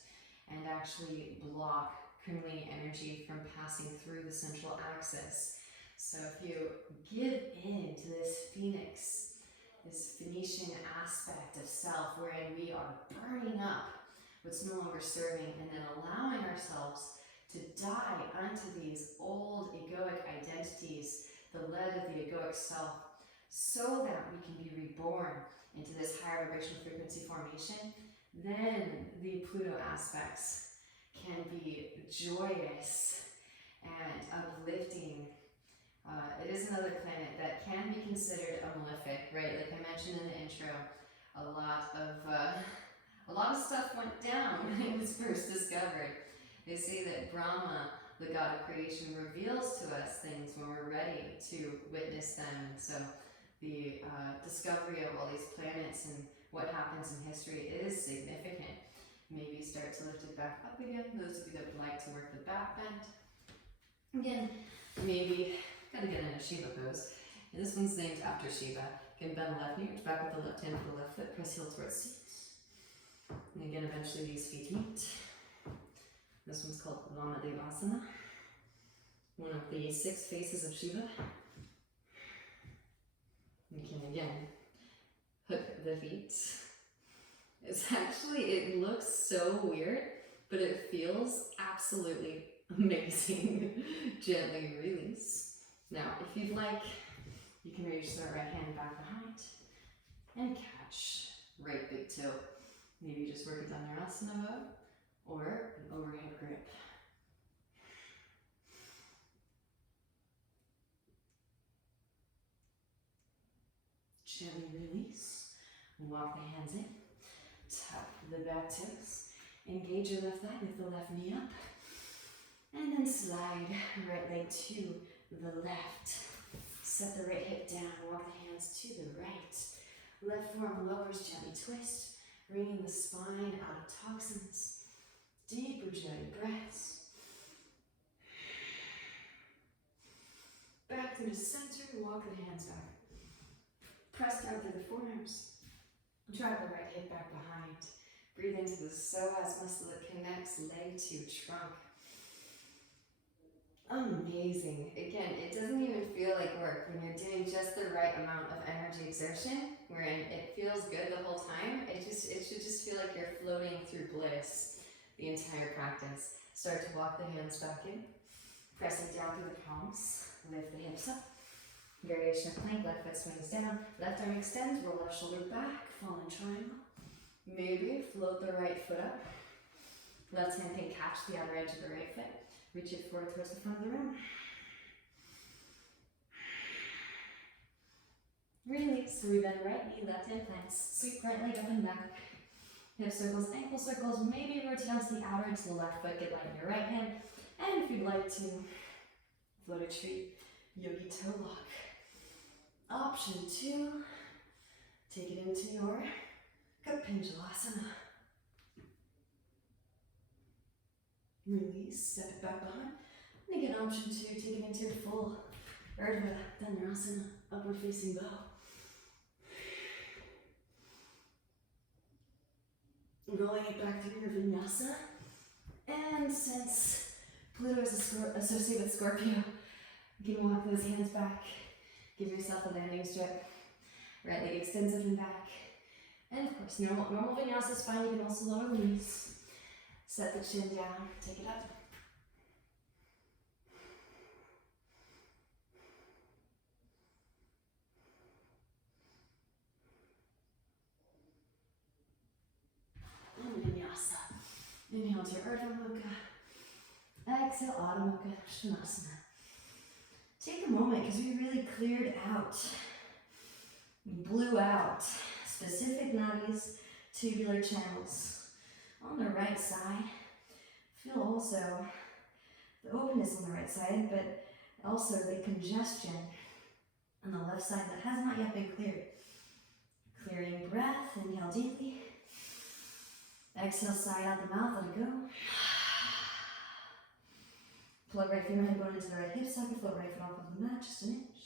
and actually block Kundalini energy from passing through the central axis. So if you give in to this phoenix, this Phoenician aspect of self wherein we are burning up what's no longer serving and then allowing ourselves to die onto these old egoic identities, the lead of the egoic self, so that we can be reborn into this higher vibration frequency formation, then the Pluto aspects can be joyous and uplifting. It is another planet that can be considered a malefic, right? Like I mentioned in the intro, a lot of stuff went down when it was first discovered. They say that Brahma, the god of creation, reveals to us things when we're ready to witness them. And so the discovery of all these planets and what happens in history is significant. Maybe start to lift it back up again. Those of you that would like to work the back bend. Again, maybe gotta get in a Shiva pose. And this one's named after Shiva. You can bend the left knee, reach back with the left hand for the left foot, press heel towards seat. And again, eventually these feet meet. This one's called Vasana. one of the 6 faces of Shiva. You can again hook the feet. It looks so weird, but it feels absolutely amazing. Gently release. Now, if you'd like, you can reach the right hand back behind and catch right big toe. Maybe just work a Dhanurasana bow or an overhead grip. Gently release. Walk the hands in. Tap the back toes. Engage your left thigh, lift the left knee up. And then slide right leg to the left. Set the right hip down. Walk the hands to the right. Left forearm lowers, gently twist. Bringing the spine out of toxins. Deeper jelly breaths. Back through the center. Walk the hands back. Press down through the forearms. Drive the right hip back behind. Breathe into the psoas muscle that connects leg to trunk. Amazing. Again, it doesn't even feel like work when you're doing just the right amount of energy exertion, wherein it feels good the whole time. It should just feel like you're floating through bliss the entire practice. Start to walk the hands back in, pressing down through the palms. Lift the hips up. Variation of plank, left foot swings down, left arm extends, roll left shoulder back, fallen triangle. Maybe float the right foot up. Left hand can catch the outer edge of the right foot. Reach it forward towards the front of the room. Release. So we bend right knee, left hand plants. Sweep right leg up and back. Hip circles, ankle circles. Maybe rotate onto the outer into the left foot. Get light in your right hand. And if you'd like to, float a tree, yogi toe lock. Option 2, take it into your Kapinjalasana. Release, step it back behind. And again, option 2, take it into your full Urdhva Dhanurasana, upward facing bow. Rolling it back through your vinyasa. And since Pluto is associated with Scorpio, you can walk those hands back. Give yourself a landing strip. Right leg extends up and back. And of course, normal vinyasa is fine. You can also lower the knees. Set the chin down. Take it up. And vinyasa. Inhale to your Urdhva Mukha. Exhale, Adho Mukha Svanasana. Take a moment because we really cleared out, blew out specific nadis, tubular channels. On the right side, feel also the openness on the right side, but also the congestion on the left side that has not yet been cleared. Clearing breath, inhale deeply. Exhale, sigh out the mouth, let it go. Plug right femur head bone into the right hip socket, float right foot off of the mat, just an inch.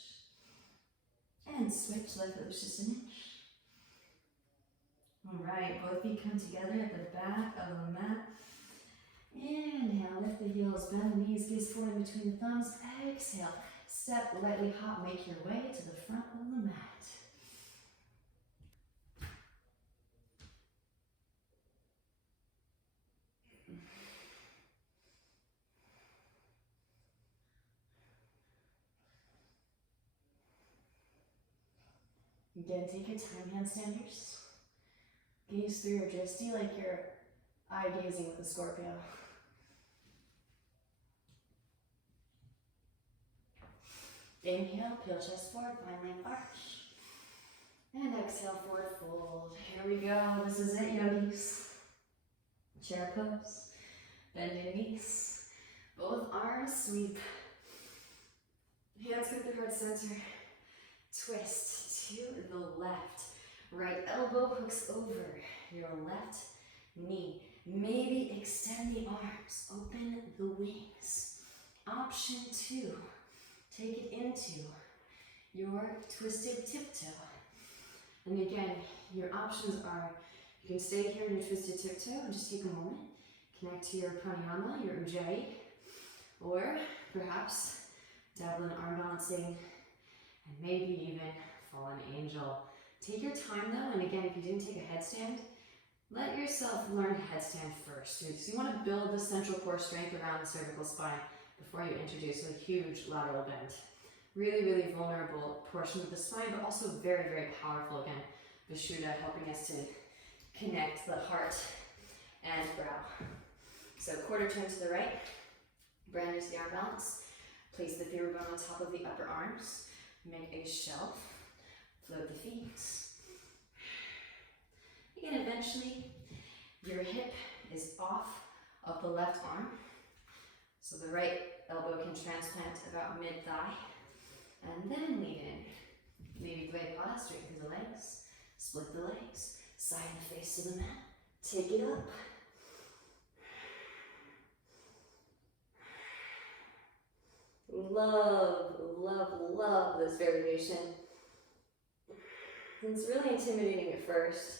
And switch, left foot loose, just an inch. Alright, both feet come together at the back of the mat. Inhale, lift the heels, bend the knees, gaze forward in between the thumbs. Exhale, step lightly hop, make your way to the front of the mat. Again, take your time, handstanders. Gaze through your drishti like you're eye gazing with a Scorpio. Inhale, peel chest forward, find length arch. And exhale, forward fold. Here we go. This is it, yogis. Chair pose. Bend your knees. Both arms sweep. Hands come to heart center. Twist to the left. Right elbow hooks over your left knee. Maybe extend the arms. Open the wings. Option 2. Take it into your twisted tiptoe. And again, your options are, you can stay here in your twisted tiptoe and just take a moment. Connect to your pranayama, your ujjayi. Or perhaps Dabble in arm balancing, and maybe even fallen angel. Take your time though, and again, if you didn't take a headstand, let yourself learn headstand first. So you want to build the central core strength around the cervical spine before you introduce a huge lateral bend. Really, really vulnerable portion of the spine, but also very, very powerful again. Vishuddha helping us to connect the heart and brow. So quarter turn to the right, brand new to the arm balance. Place the femur bone on top of the upper arms. Make a shelf. Float the feet. Again, eventually, your hip is off of the left arm. So the right elbow can transplant about mid-thigh. And then lean in. Maybe Dwaypada, straighten the legs. Split the legs. Side the face to the mat. Take it up. Love, love, love this variation. It's really intimidating at first,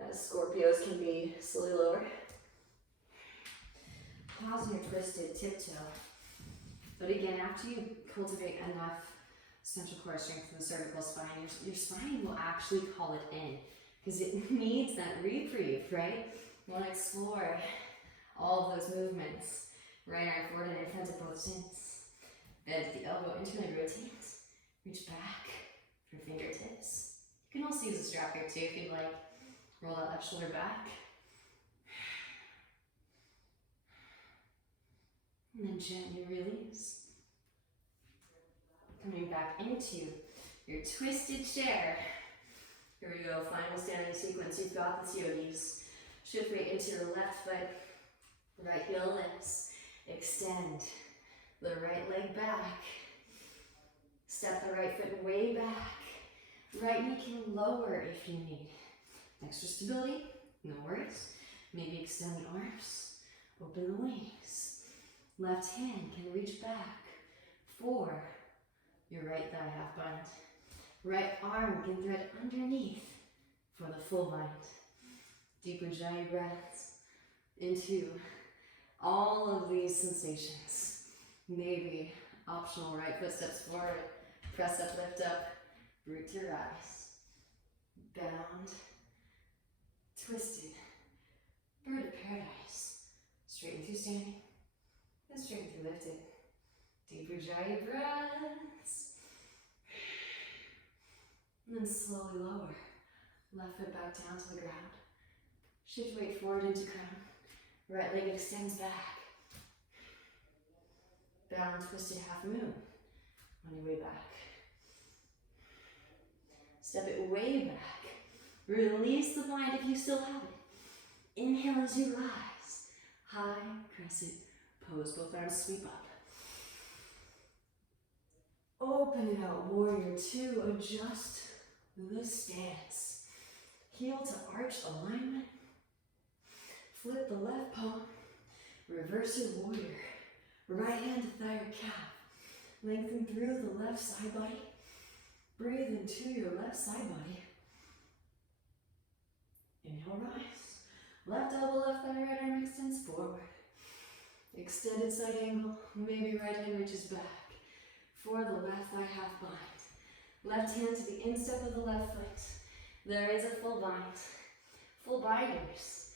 as Scorpios can be slowly lower. Pause in your twisted tiptoe. But again, after you cultivate enough central core strength in the cervical spine, your spine will actually call it in, because it needs that reprieve, right? You want to explore all of those movements. Right arm forward and in front of both shins. Bend the elbow, internally rotate. Reach back for fingertips. You can also use a strap here too if you'd like. Roll that left shoulder back. And then gently release. Coming back into your twisted chair. Here we go, final standing sequence. You've got this, yogis. Shift weight into your left foot. Right heel lifts. Extend the right leg back. Step the right foot way back. Right knee can lower if you need. Extra stability, no worries. Maybe extend the arms, open the wings. Left hand can reach back for your right thigh half bind. Right arm can thread underneath for the full bind. Deep Ujjayi breaths into all of these sensations. Maybe optional right foot steps forward, press up, lift up, root to rise. Bound, twisted, bird of paradise. Straighten through standing, then straighten through lifted. Deep Ujjayi breaths. And then slowly lower. Left foot back down to the ground. Shift weight forward into crown. Right leg extends back. Bound, twisted half moon on your way back. Step it way back. Release the bind if you still have it. Inhale as you rise. High crescent pose. Both arms sweep up. Open it out, warrior two. Adjust the stance. Heel to arch alignment. Flip the left palm. Reverse your warrior. Right hand to thigh or calf. Lengthen through the left side body. Breathe into your left side body. Inhale, rise. Left elbow, left thigh, right arm extends forward. Extended side angle. Maybe right hand reaches back for the left thigh half bind. Left hand to the instep of the left foot. There is a full bind. Full binders.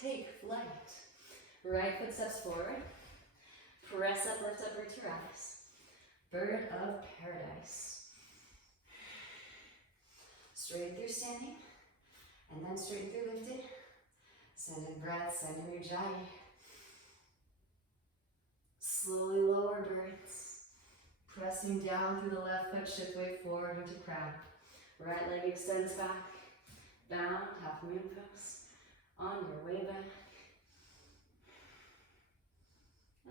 Take flight. Right foot steps forward. Press up, lift up, root to rise. Bird of paradise. Straighten through standing, and then straighten through lifted. Send in breath, send in your Ujjayi. Slowly lower birds. Pressing down through the left foot, shift weight forward into crown. Right leg extends back. Bound, half moon pose. On your way back.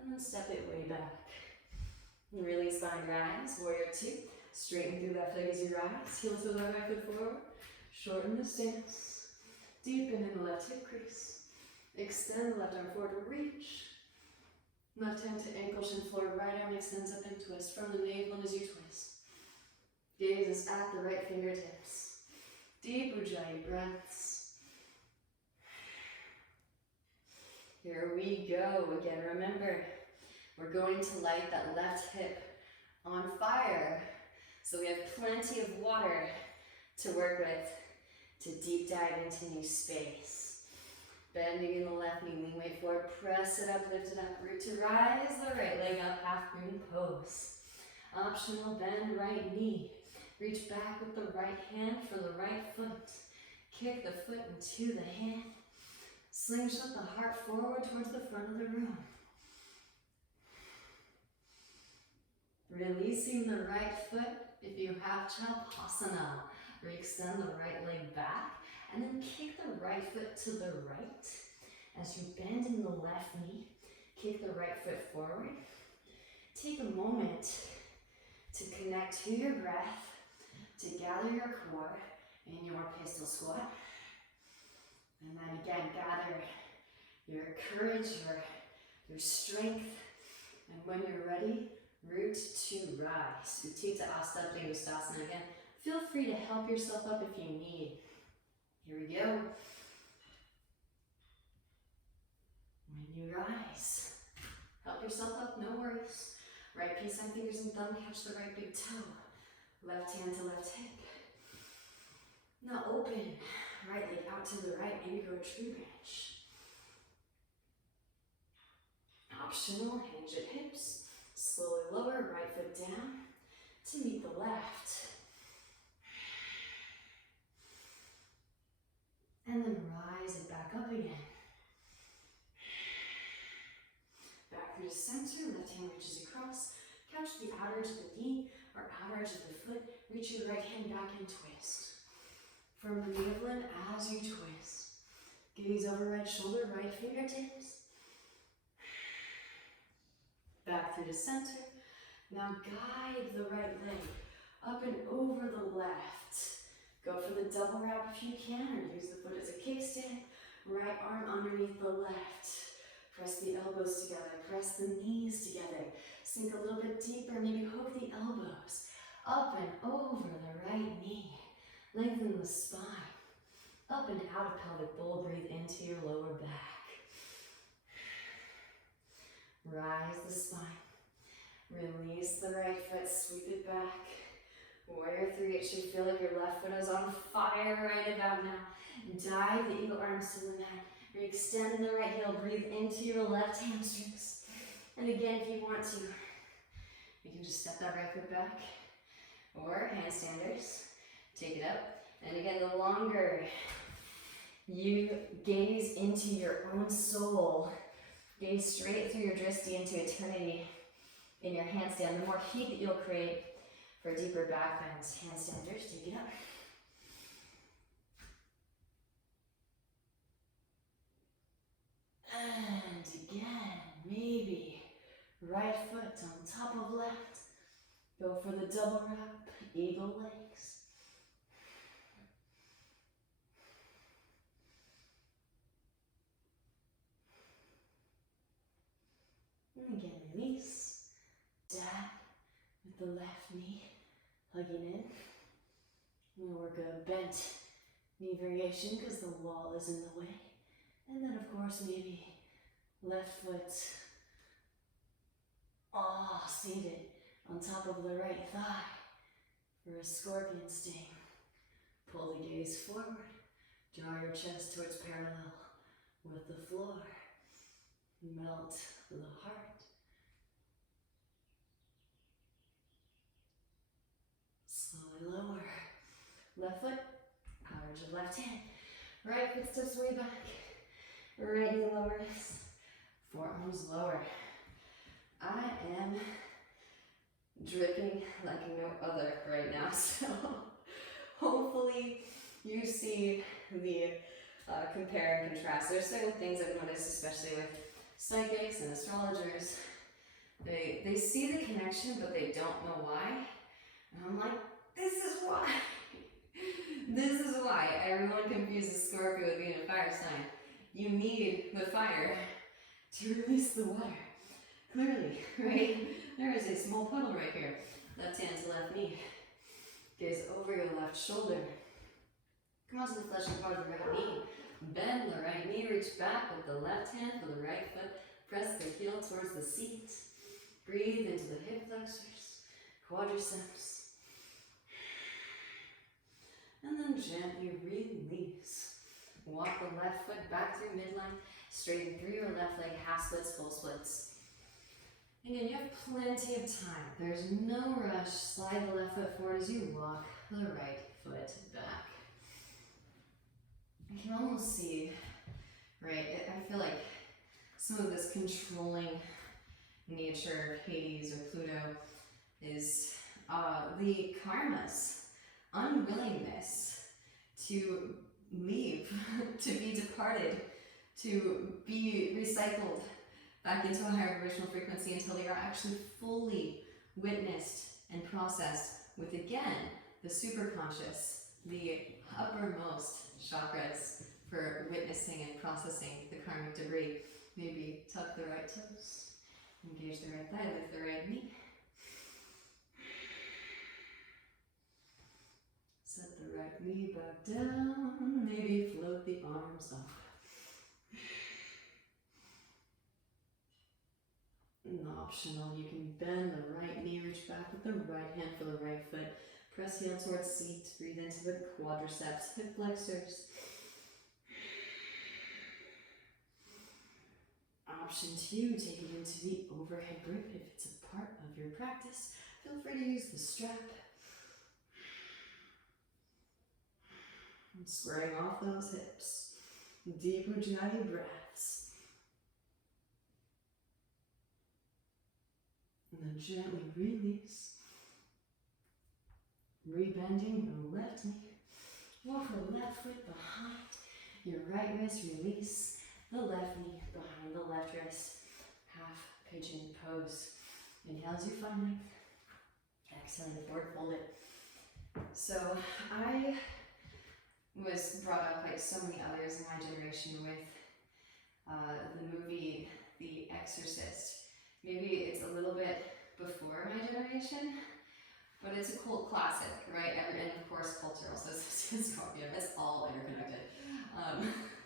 And then step it way back. Release bind, rise, warrior two. Straighten through left leg as you rise. Heel to the right foot forward. Shorten the stance. Deepen in the left hip crease. Extend the left arm forward to reach. Left hand to ankle, shin forward. Right arm extends up and twist. From the navel as you twist. Gaze is at the right fingertips. Deep Ujjayi breaths. Here we go. Again, remember, we're going to light that left hip on fire. So we have plenty of water to work with to deep dive into new space. Bending in the left knee, lean weight forward, press it up, lift it up, root to rise the right leg up, half moon pose. Optional bend right knee. Reach back with the right hand for the right foot. Kick the foot into the hand. Slingshot the heart forward towards the front of the room. Releasing the right foot if you have Savasana. Re-extend the right leg back and then kick the right foot to the right. As you bend in the left knee, kick the right foot forward. Take a moment to connect to your breath, to gather your core in your pistol squat. And then again, gather your courage, your strength. And when you're ready, root to rise. Utthita Astasana again. Feel free to help yourself up if you need. Here we go. When you rise, help yourself up, no worries. Right peace sign, fingers and thumb, catch the right big toe. Left hand to left hip. Now open, right leg out to the right, maybe go tree branch. Optional, hinge at hips. Slowly lower, right foot down to meet the left. And then rise it back up again. Back through the center, left hand reaches across. Catch the outer edge of the knee or outer edge of the foot. Reach your right hand back and twist. From the midline as you twist. Gaze over right shoulder, right fingertips. Back through the center. Now guide the right leg up and over the left. Go for the double wrap if you can, or use the foot as a kickstand. Right arm underneath the left. Press the elbows together, press the knees together. Sink a little bit deeper, maybe hook the elbows. Up and over the right knee. Lengthen the spine. Up and out of pelvic bowl, breathe into your lower back. Rise the spine. Release the right foot, sweep it back. Warrior 3, it should feel like your left foot is on fire right about now. Dive the eagle arms to the mat. Re-extend the right heel, breathe into your left hamstrings. And again, if you want to, you can just step that right foot back. Or handstanders, take it up. And again, the longer you gaze into your own soul, gaze straight through your drishti into eternity in your handstand, the more heat that you'll create for deeper back bends. Handstanders, take it up. And again, maybe right foot on top of left. Go for the double wrap, eagle legs. And again, release. Dab with the left knee, hugging in. We'll work a bent knee variation because the wall is in the way. And then of course, maybe left foot seated on top of the right thigh for a scorpion sting. Pull the gaze forward, draw your chest towards parallel with the floor. Melt the heart. Slowly lower. Left foot, outer edge of left hand. Right foot steps way back. Right knee lowers. Forearms lower. I am dripping like no other right now, so hopefully you see the compare and contrast. There's certain things I've noticed, especially with psychics and astrologers. They see the connection, but they don't know why. And I'm like, this is why. This is why everyone confuses Scorpio with being a fire sign. You need the fire to release the water. Clearly, right? There is a small puddle right here. Left hand to left knee. Gaze over your left shoulder. Come onto the fleshy part of the right knee. Bend the right knee, reach back with the left hand for the right foot. Press the heel towards the seat. Breathe into the hip flexors. quadriceps. And then gently release. Walk the left foot back through midline, straighten through your left leg, half splits, full splits. Again, you have plenty of time. There's no rush. Slide the left foot forward as you walk the right foot back. I can almost see, right, I feel like some of this controlling nature of Hades or Pluto is the karma's unwillingness to leave, to be departed, to be recycled back into a higher vibrational frequency until they are actually fully witnessed and processed with, again, the superconscious, the uppermost chakras for witnessing and processing the karmic debris. Maybe tuck the right toes, engage the right thigh, lift the right knee. Set the right knee back down, maybe float the arms up. And optional, you can bend the right knee, reach back with the right hand for the right foot. Press heel towards seat, breathe into the quadriceps, hip flexors. Option 2, take it into the overhead grip if it's a part of your practice. Feel free to use the strap. And squaring off those hips. Deep Ujjayi breaths. And then gently release. Rebending your left knee. Walk the left foot behind your right wrist. Release the left knee behind the left wrist. Half pigeon pose. Inhale as you find length. Exhaling forward, fold it. So I was brought up like so many others in my generation with the movie The Exorcist. Maybe it's a little bit before my generation, but it's a cult classic, right? And of course, culture also associates Scorpio. It's all interconnected.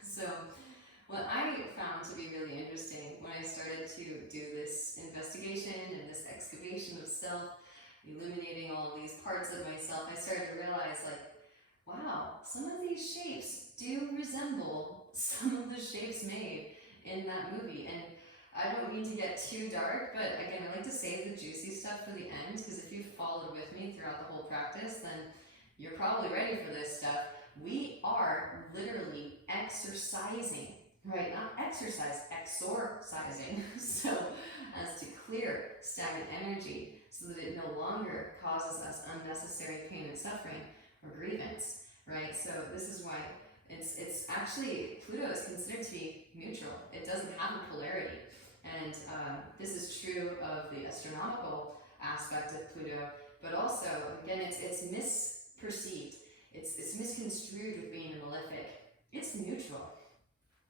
So what I found to be really interesting when I started to do this investigation and this excavation of self, illuminating all of these parts of myself, I started to realize, like, wow, some of these shapes do resemble some of the shapes made in that movie. And I don't mean to get too dark, but again, I like to save the juicy stuff for the end, because if you've followed with me throughout the whole practice, then you're probably ready for this stuff. We are literally exercising, right? Not exercise, exorcising. So as to clear stagnant energy so that it no longer causes us unnecessary pain and suffering or grievance, right? So this is why it's actually, Pluto is considered to be neutral. It doesn't have a polarity. And this is true of the astronomical aspect of Pluto, but also, again, it's misperceived. It's misconstrued with being a malefic. It's neutral,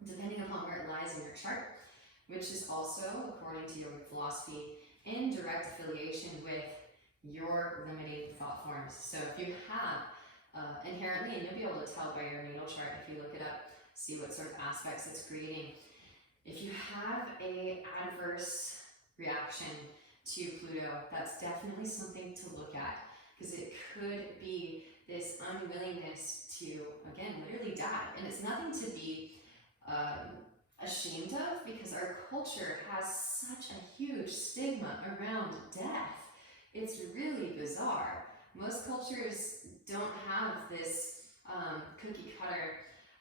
depending upon where it lies in your chart, which is also, according to yogic philosophy, in direct affiliation with your limiting thought forms. So if you have inherently, and you'll be able to tell by your natal chart if you look it up, see what sort of aspects it's creating. If you have an adverse reaction to Pluto, that's definitely something to look at, because it could be this unwillingness to, again, literally die. And it's nothing to be ashamed of, because our culture has such a huge stigma around death. It's really bizarre. Most cultures don't have this cookie cutter,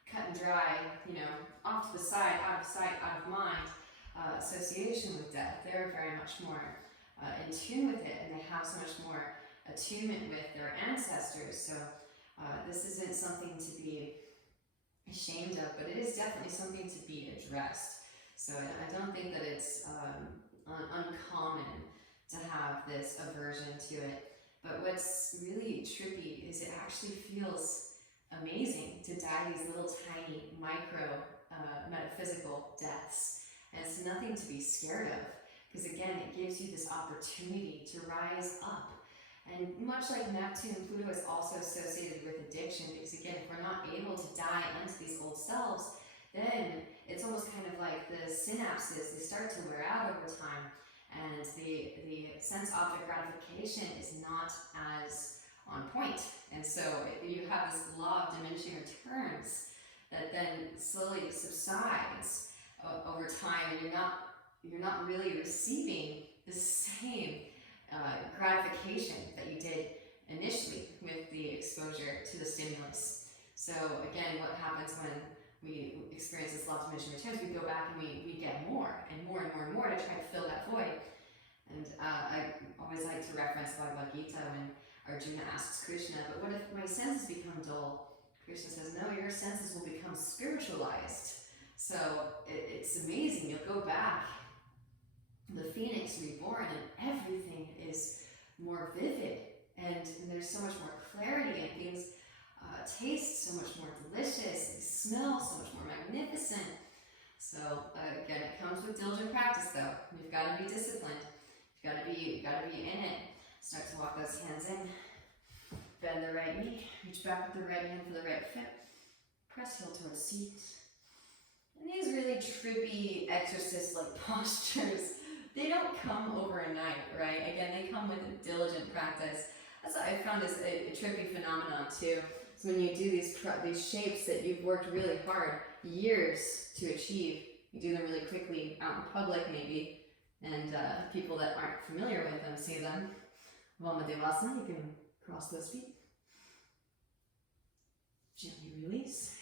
cut and dry, you know, off to the side, out of sight, out of mind association with death. They're very much more in tune with it, and they have so much more attunement with their ancestors. So this isn't something to be ashamed of, but it is definitely something to be addressed. So I don't think that it's uncommon to have this aversion to it. But what's really trippy is it actually feels amazing to die these little tiny micro metaphysical deaths. And it's nothing to be scared of, because again, it gives you this opportunity to rise up. And much like Neptune, Pluto is also associated with addiction, because again, if we're not able to die unto these old selves, then it's almost kind of like the synapses, they start to wear out over time. and the sense object gratification is not as on point. And so you have this law of diminishing returns that then slowly subsides over time, and you're not really receiving the same gratification that you did initially with the exposure to the stimulus. So again, what happens when we experience this law of diminishing returns, we go back and we get more and more and more and more to try to fill that void. And I always like to reference WWII when Arjuna asks Krishna, but what if my senses become dull? Krishna says, no, your senses will become spiritualized. So it's amazing. You'll go back, the phoenix reborn, and everything is more vivid, and there's so much more clarity, and things taste so much more delicious, they smell so much more magnificent. So again, it comes with diligent practice, though. You've got to be disciplined. You've got to be in it. Start to walk those hands in. Bend the right knee. Reach back with the right hand for the right foot. Press heel towards seat. And these really trippy exorcist-like postures, they don't come overnight, right? Again, they come with diligent practice. That's what I found is a trippy phenomenon too. So when you do these shapes that you've worked really hard, years to achieve, you do them really quickly out in public maybe, and people that aren't familiar with them see them. Vamadevasana, you can cross those feet. Gently release.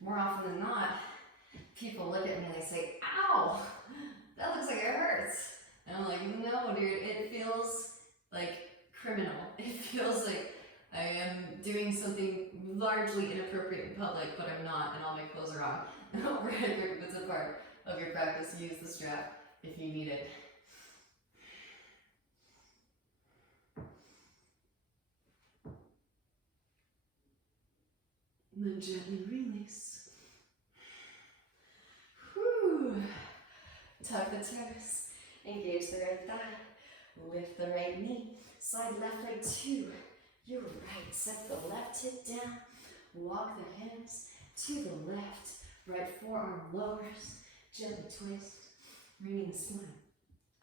More often than not, people look at me and they say, ow, that looks like it hurts. And I'm like, no, dude, it feels like criminal. It feels like I am doing something largely inappropriate in public, but I'm not, and all my clothes are on. If it's a part of your practice, use the strap if you need it. And then gently release. Whew. Tuck the toes. Engage the right thigh. Lift the right knee. Slide left leg to your right. Set the left hip down. Walk the hands to the left. Right forearm lowers. Gently twist. Bringing the spine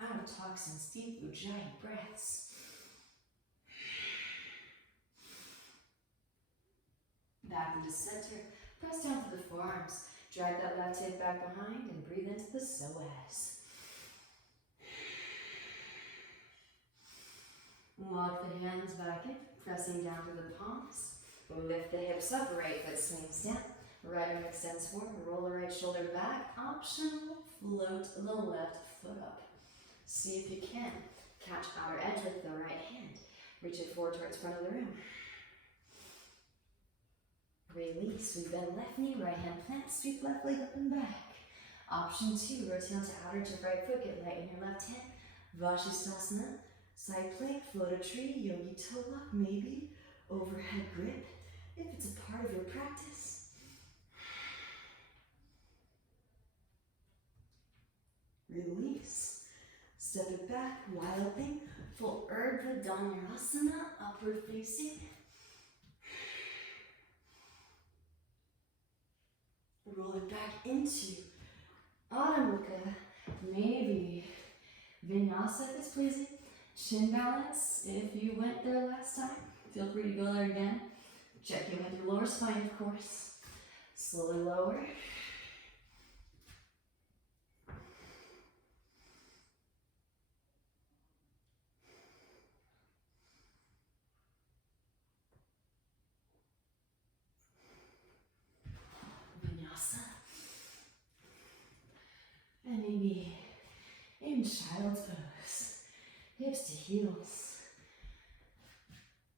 out of toxins. Deep Ujjayi breaths. Back into center. Press down to the forearms. Drag that left hip back behind and breathe into the psoas. Walk the hands back in, pressing down to the palms. Lift the hips up, right foot swings down. Right arm extends forward, roll the right shoulder back. Optional, float the left foot up. See if you can catch outer edge with the right hand. Reach it forward towards front of the room. Release, we bend left knee, right hand plant, sweep left leg up and back. Option 2, rotate onto outer edge of right foot, get light in your left hand. Vashisthasana, side plank, float a tree, yogi toe lock, maybe overhead grip, if it's a part of your practice. Release, step it back, wild thing, full Urdhva Dhanurasana, upward facing. Roll it back into Adho Mukha, maybe Vinyasa if it's pleasing. Chin balance, if you went there last time, feel free to go there again. Check in with your lower spine, of course. Slowly lower. And maybe in child's pose, hips to heels.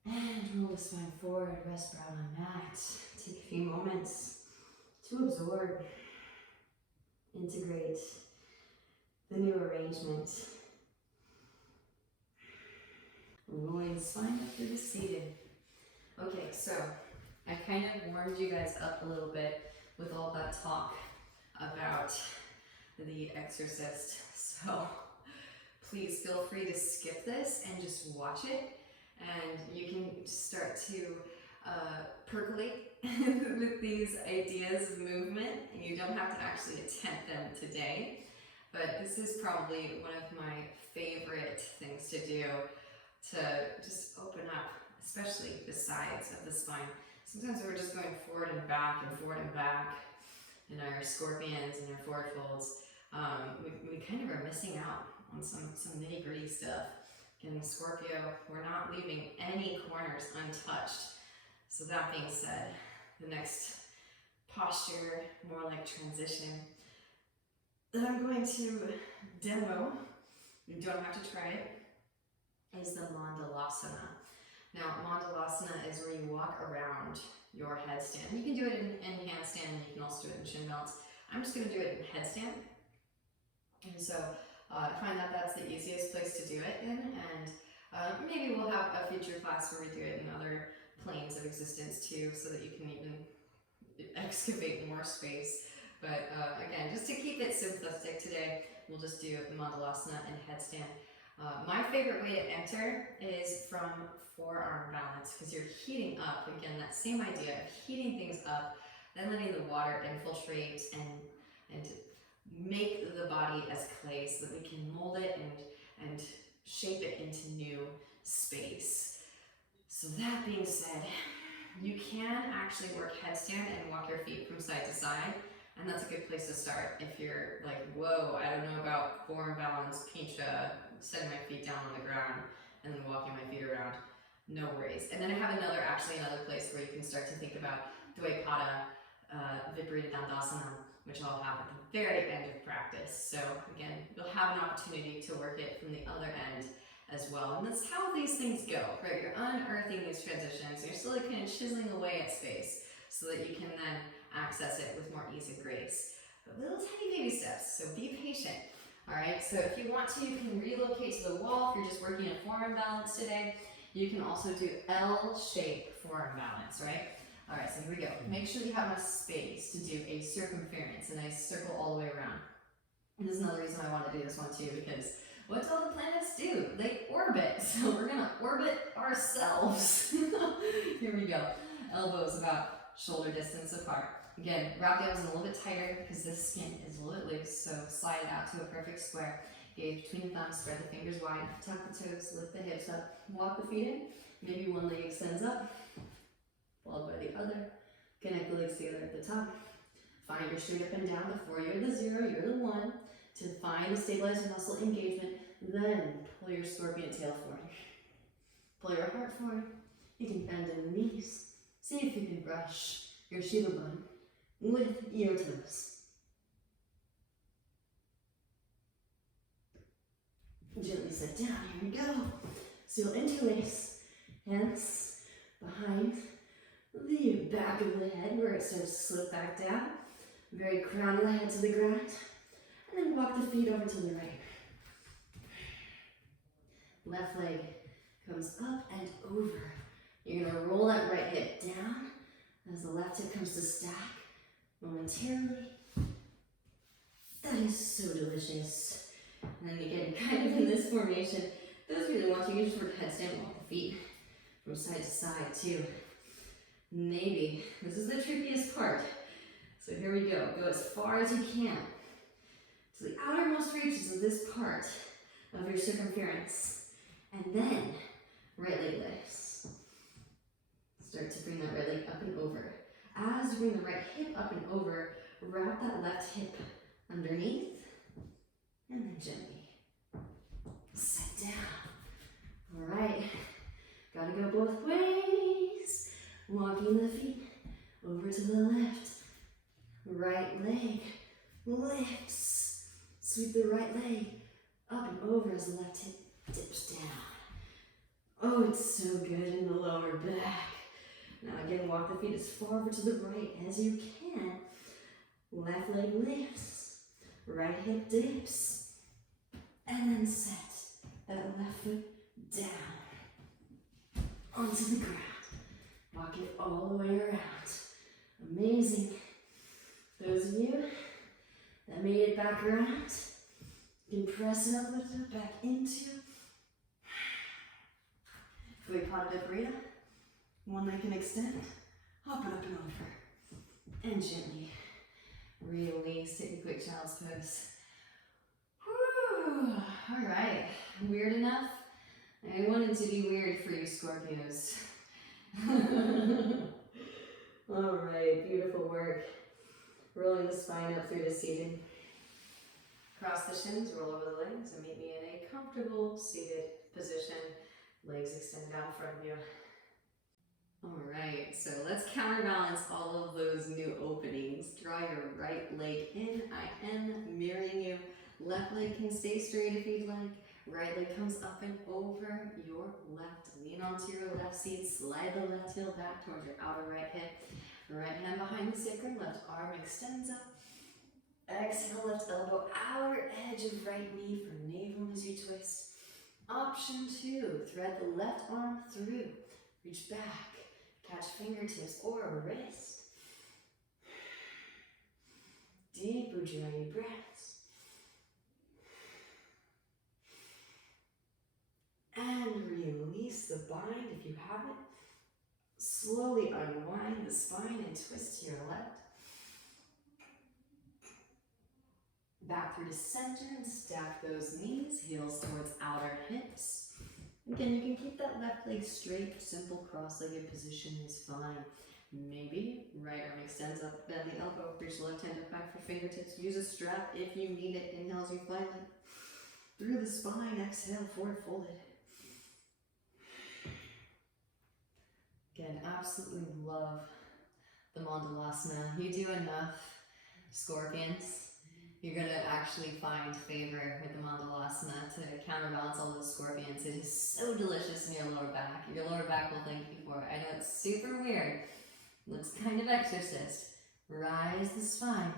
And roll the spine forward, rest brow on mat. Take a few moments to absorb, integrate the new arrangement. Rolling the spine up through the seated. Okay, so I kind of warmed you guys up a little bit with all that talk about the exorcist, so please feel free to skip this and just watch it, and you can start to percolate with these ideas of movement. You don't have to actually attempt them today, but this is probably one of my favorite things to do to just open up, especially the sides of the spine. Sometimes we're just going forward and back in our scorpions and our forward folds. We kind of are missing out on some nitty-gritty stuff. In Scorpio, we're not leaving any corners untouched. So that being said, the next posture, more like transition, that I'm going to demo, you don't have to try it, is the Mandalasana. Now, Mandalasana is where you walk around your headstand. You can do it in handstand, and you can also do it in shin mounts. I'm just going to do it in headstand. And so I find that that's the easiest place to do it in, and maybe we'll have a future class where we do it in other planes of existence too, so that you can even excavate more space. But again, just to keep it simplistic today, we'll just do the Mandalasana and headstand. My favorite way to enter is from forearm balance, because you're heating up, again, that same idea of heating things up, then letting the water infiltrate and make the body as clay so that we can mold it and shape it into new space. So that being said, you can actually work headstand and walk your feet from side to side, and that's a good place to start if you're like, whoa, I don't know about forearm balance, pincha, setting my feet down on the ground and then walking my feet around. No worries. And then I have another place where you can start to think about Dvaipada, Viparita Dandasana, which I'll have at the very end of practice. So again, you'll have an opportunity to work it from the other end as well. And that's how these things go, right? You're unearthing these transitions. You're slowly kind of chiseling away at space so that you can then access it with more ease and grace. But little tiny baby steps, so be patient. All right, so if you want to, you can relocate to the wall if you're just working a forearm balance today. You can also do L-shape forearm balance, right? All right, so here we go. Make sure you have enough space to do a circumference, a nice circle all the way around. And this is another reason I want to do this one too, because what do all the planets do? They orbit. So we're gonna orbit ourselves. Here we go. Elbows about shoulder distance apart. Again, wrap the elbows in a little bit tighter because this skin is a little bit loose, so slide it out to a perfect square. Gaze between the thumbs, spread the fingers wide, tuck the toes, lift the hips up, walk the feet in. Maybe one leg extends up, followed by the other. Connect the legs together at the top. Find your straight up and down. Before you're the 0, you're the 1. To find the stabilizer muscle engagement, then pull your scorpion tail forward. Pull your heart forward. You can bend in the knees. See if you can brush your Shiva bone with your toes. Gently sit down. Here we go. So you'll interlace hands behind the back of the head where it starts to slip back down. Very crown of the head to the ground. And then walk the feet over to the right. Left leg comes up and over. You're going to roll that right hip down as the left hip comes to stack momentarily. That is so delicious. And then again, kind of in this formation, those really want to, you just work headstand, walk the feet from side to side too. Maybe. This is the trickiest part. So here we go. Go as far as you can to the outermost reaches of this part of your circumference. And then right leg lifts. Start to bring that right leg up and over. As you bring the right hip up and over, wrap that left hip underneath. And then gently sit down. All right. Gotta go both ways. Walking the feet over to the left. Right leg lifts. Sweep the right leg up and over as the left hip dips down. Oh, it's so good in the lower back. Now again, walk the feet as far over to the right as you can. Left leg lifts. Right hip dips. And then set that left foot down onto the ground. Walk it all the way around. Amazing. Those of you that made it back around, you can press it up, lift it back into Dvaipada Viparita. One leg can extend, hop it up and over. And gently release, take a quick child's pose. weird enough? I wanted to be weird for you Scorpios. Alright, beautiful work. Rolling the spine up through the seated. Cross the shins, roll over the legs, and meet me in a comfortable seated position. Legs extended out in front of you. Alright, so let's counterbalance all of those new openings. Draw your right leg in. I am mirroring you. Left leg can stay straight if you'd like. Right leg comes up and over your left. Lean onto your left seat. Slide the left heel back towards your outer right hip. Right hand behind the sacrum. Left arm extends up. Exhale, left elbow, outer edge of right knee for navel as you twist. Option 2, thread the left arm through. Reach back. Catch fingertips or wrist. Deep Ujjayi breaths. And release the bind if you have it. Slowly unwind the spine and twist to your left. Back through to center and stack those knees, heels towards outer hips. Again, you can keep that left leg straight, simple cross-legged position is fine. Maybe right arm extends up, bend the elbow, reach the left hand up back for fingertips. Use a strap if you need it. Inhale as you fly length. Through the spine, exhale, forward folded. Again, absolutely love the Mandalasana. You do enough, Scorpions. You're going to actually find favor with the Mandalasana to counterbalance all those Scorpions. It is so delicious in your lower back. Your lower back will thank you for it. I know it's super weird. Looks kind of exorcist. Rise the spine.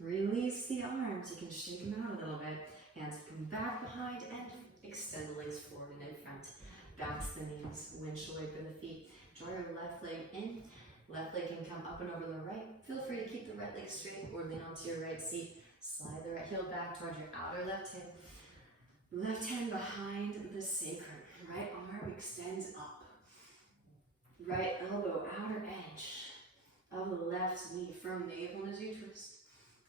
Release the arms. You can shake them out a little bit. Hands come back behind and extend the legs forward and in front. Bounce the knees. Windshield wiper the feet. Draw your left leg in. Left leg can come up and over the right. Feel free to keep the right leg straight or lean onto your right seat. Slide the right heel back towards your outer left hip. Left hand behind the sacrum. Right arm extends up. Right elbow, outer edge of the left knee. Firm navel as you twist.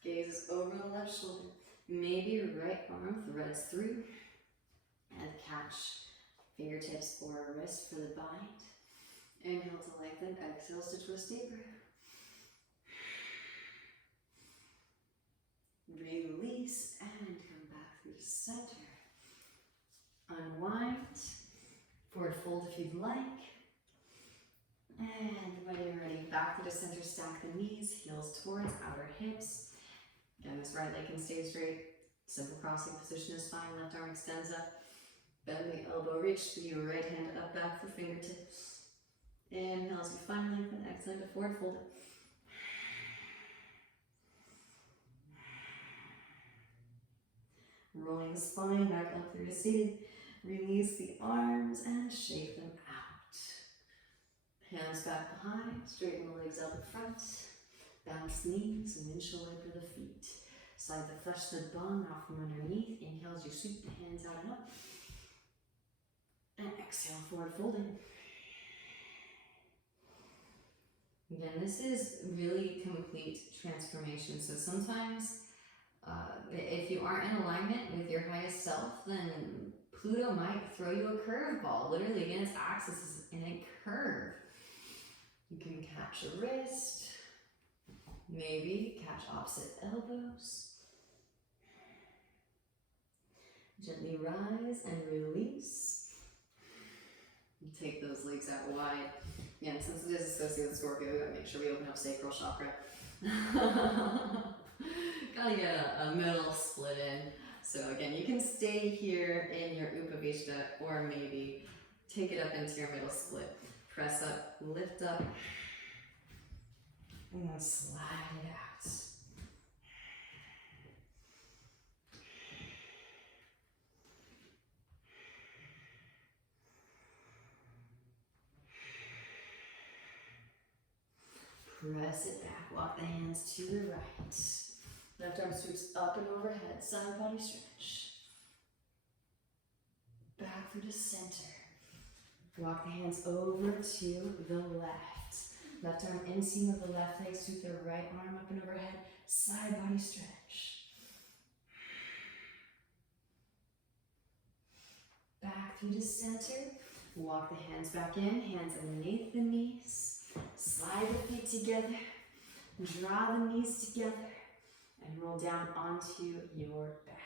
Gazes over the left shoulder. Maybe your right arm threads through. And catch fingertips or wrist for the bind. Inhale to lengthen. Exhales to twist deeper. Release and come back through center. Unwind. Forward fold if you'd like. And when you're ready, back through the center, stack the knees, heels towards outer hips. Again, this right leg can stay straight. Simple crossing position is fine. Left arm extends up. Bend the elbow, reach to your right hand up back for fingertips. Inhale as you find lengthen. Exhale to forward fold it. Rolling the spine back up through to seated. Release the arms and shake them out. Hands back behind. Straighten the legs up in front. Bounce knees and windshield wiper the feet. Slide the flesh of the bum out from underneath. Inhale as you sweep the hands out and up. And exhale, forward folding. Again, this is really complete transformation. So sometimes if you aren't in alignment with your highest self, then Pluto might throw you a curveball. Literally, again, its axis is in a curve. You can catch a wrist. Maybe catch opposite elbows. Gently rise and release. You take those legs out wide. Yeah, since it is associated with Scorpio, we gotta make sure we open up sacral chakra. Gotta get a middle split in. So again, you can stay here in your Upavishta or maybe take it up into your middle split. Press up, lift up, and then slide it out. Press it back, walk the hands to the right. Left arm sweeps up and overhead, side body stretch. Back through the center. Walk the hands over to the left. Left arm inseam of the left leg, sweep the right arm up and overhead, side body stretch. Back through the center. Walk the hands back in, hands underneath the knees. Slide the feet together. Draw the knees together. And roll down onto your back.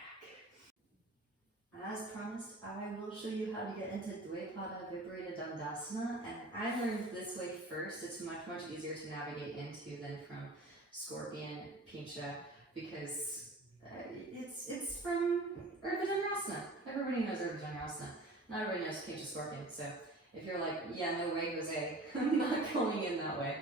As promised, I will show you how to get into Dvaipada Viparita Dandasana, and I learned this way first. It's much easier to navigate into than from Scorpion, Pincha, because it's from Urdhva. Everybody knows Urdhva. Not everybody knows Pincha Scorpion, so if you're like, yeah, no way, Jose, I'm not going in that way,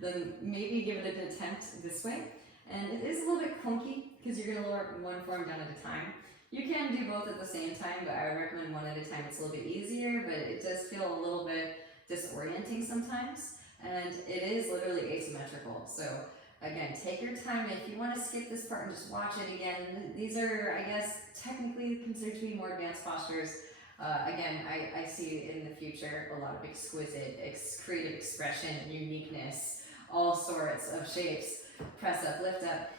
then maybe give it an attempt this way. And it is a little bit clunky, because you're going to lower one form down at a time. You can do both at the same time, but I would recommend one at a time. It's a little bit easier, but it does feel a little bit disorienting sometimes. And it is literally asymmetrical. So again, take your time. If you want to skip this part and just watch it again, these are, I guess, technically considered to be more advanced postures. Again, I see in the future a lot of exquisite, creative expression, uniqueness, all sorts of shapes. Press up, lift up,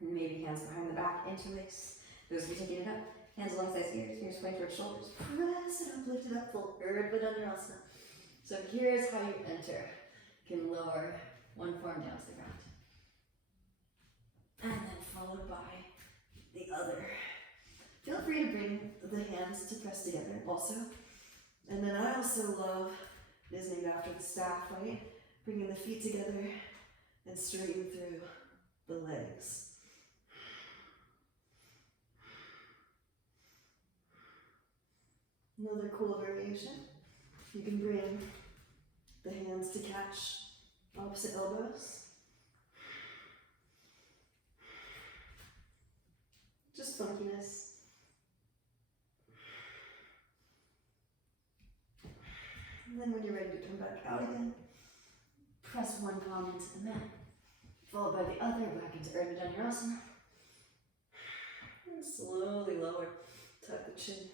maybe hands behind the back, interlace. Those of you taking it up, hands alongside ears, ears pointing towards shoulders. Press it up, lift it up, full Urdhva Dandasana. So here's how you enter. You can lower one form down to the ground. And then followed by the other. Feel free to bring the hands to press together also. And then I also love, it is named after the staff, right? Bringing the feet together and straighten through the legs. Another cool variation. You can bring the hands to catch opposite elbows. Just funkiness. And then when you're ready to come back out again, press one palm into the mat, followed by the other back into Urdhva Dandasana. And slowly lower, tuck the chin.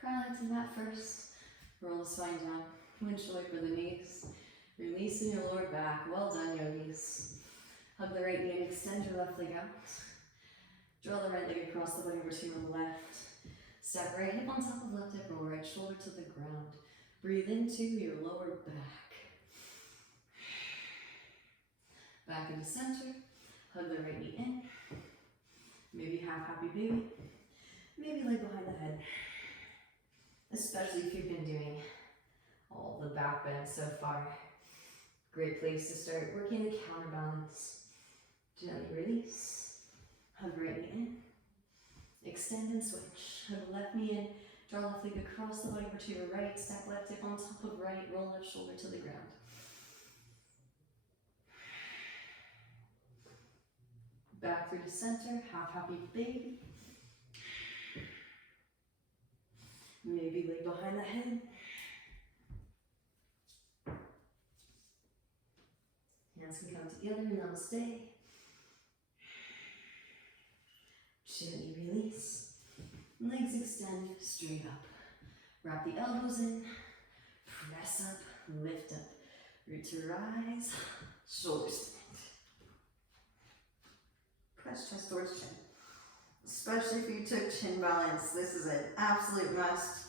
Crown into the mat first. Roll the spine down. Windshield for the knees. Releasing your lower back. Well done, yogis. Hug the right knee and extend your left leg out. Draw the right leg across the body over to your left. Step right hip on top of left hip, roll right shoulder to the ground. Breathe into your lower back. Back into center. Hug the right knee in. Maybe half happy baby. Maybe leg behind the head. Especially if you've been doing all the back bends so far. Great place to start working the counterbalance. Gently release. Hug right knee in. Extend and switch. Hug left knee in. Draw left leg across the body over to your right. Step left hip on top of right. Roll left shoulder to the ground. Back through the center. Half happy baby. Maybe leg behind the head. Hands can come together, namaste. Gently release. Legs extend straight up. Wrap the elbows in. Press up, lift up. Root to rise. Shoulders stand. Press chest towards chin. Especially if you took chin balance, this is an absolute must.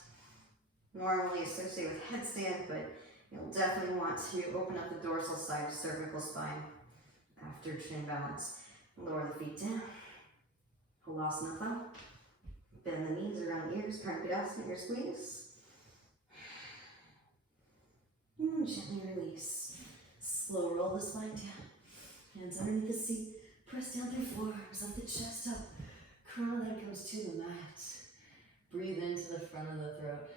Normally associated with headstand, but you'll definitely want to open up the dorsal side of cervical spine after chin balance. Lower the feet down. Halasana thumb. Bend the knees around ears, Karnakadasana, ear squeeze. And gently release. Slow roll the spine down. Hands underneath the seat. Press down through forearms, up the chest up. Crown leg comes to the mat. Breathe into the front of the throat.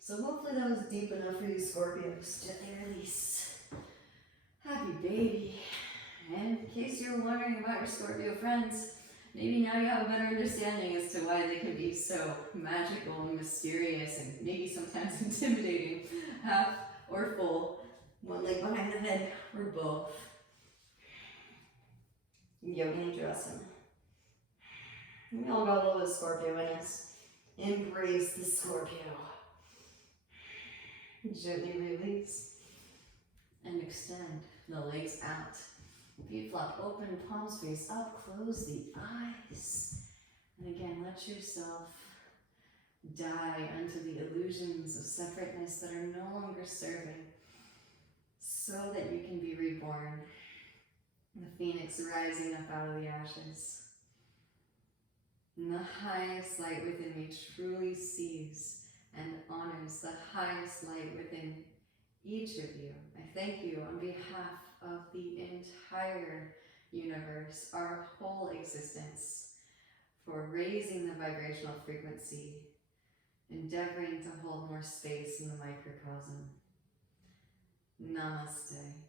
So hopefully that was deep enough for you, Scorpios. Gently release. Happy baby. And in case you're wondering about your Scorpio friends, maybe now you have a better understanding as to why they can be so magical and mysterious and maybe sometimes intimidating. Half or full. One leg behind the head or both. Yoga Nidra. We all got a little bit of Scorpio in us. Embrace the Scorpio. Gently release. And extend the legs out. Feet flop open, palms face up, close the eyes. And again, let yourself die unto the illusions of separateness that are no longer serving, so that you can be reborn, the phoenix rising up out of the ashes. And the highest light within me truly sees and honors the highest light within each of you. I thank you on behalf of the entire universe, our whole existence, for raising the vibrational frequency, endeavoring to hold more space in the microcosm. Namaste.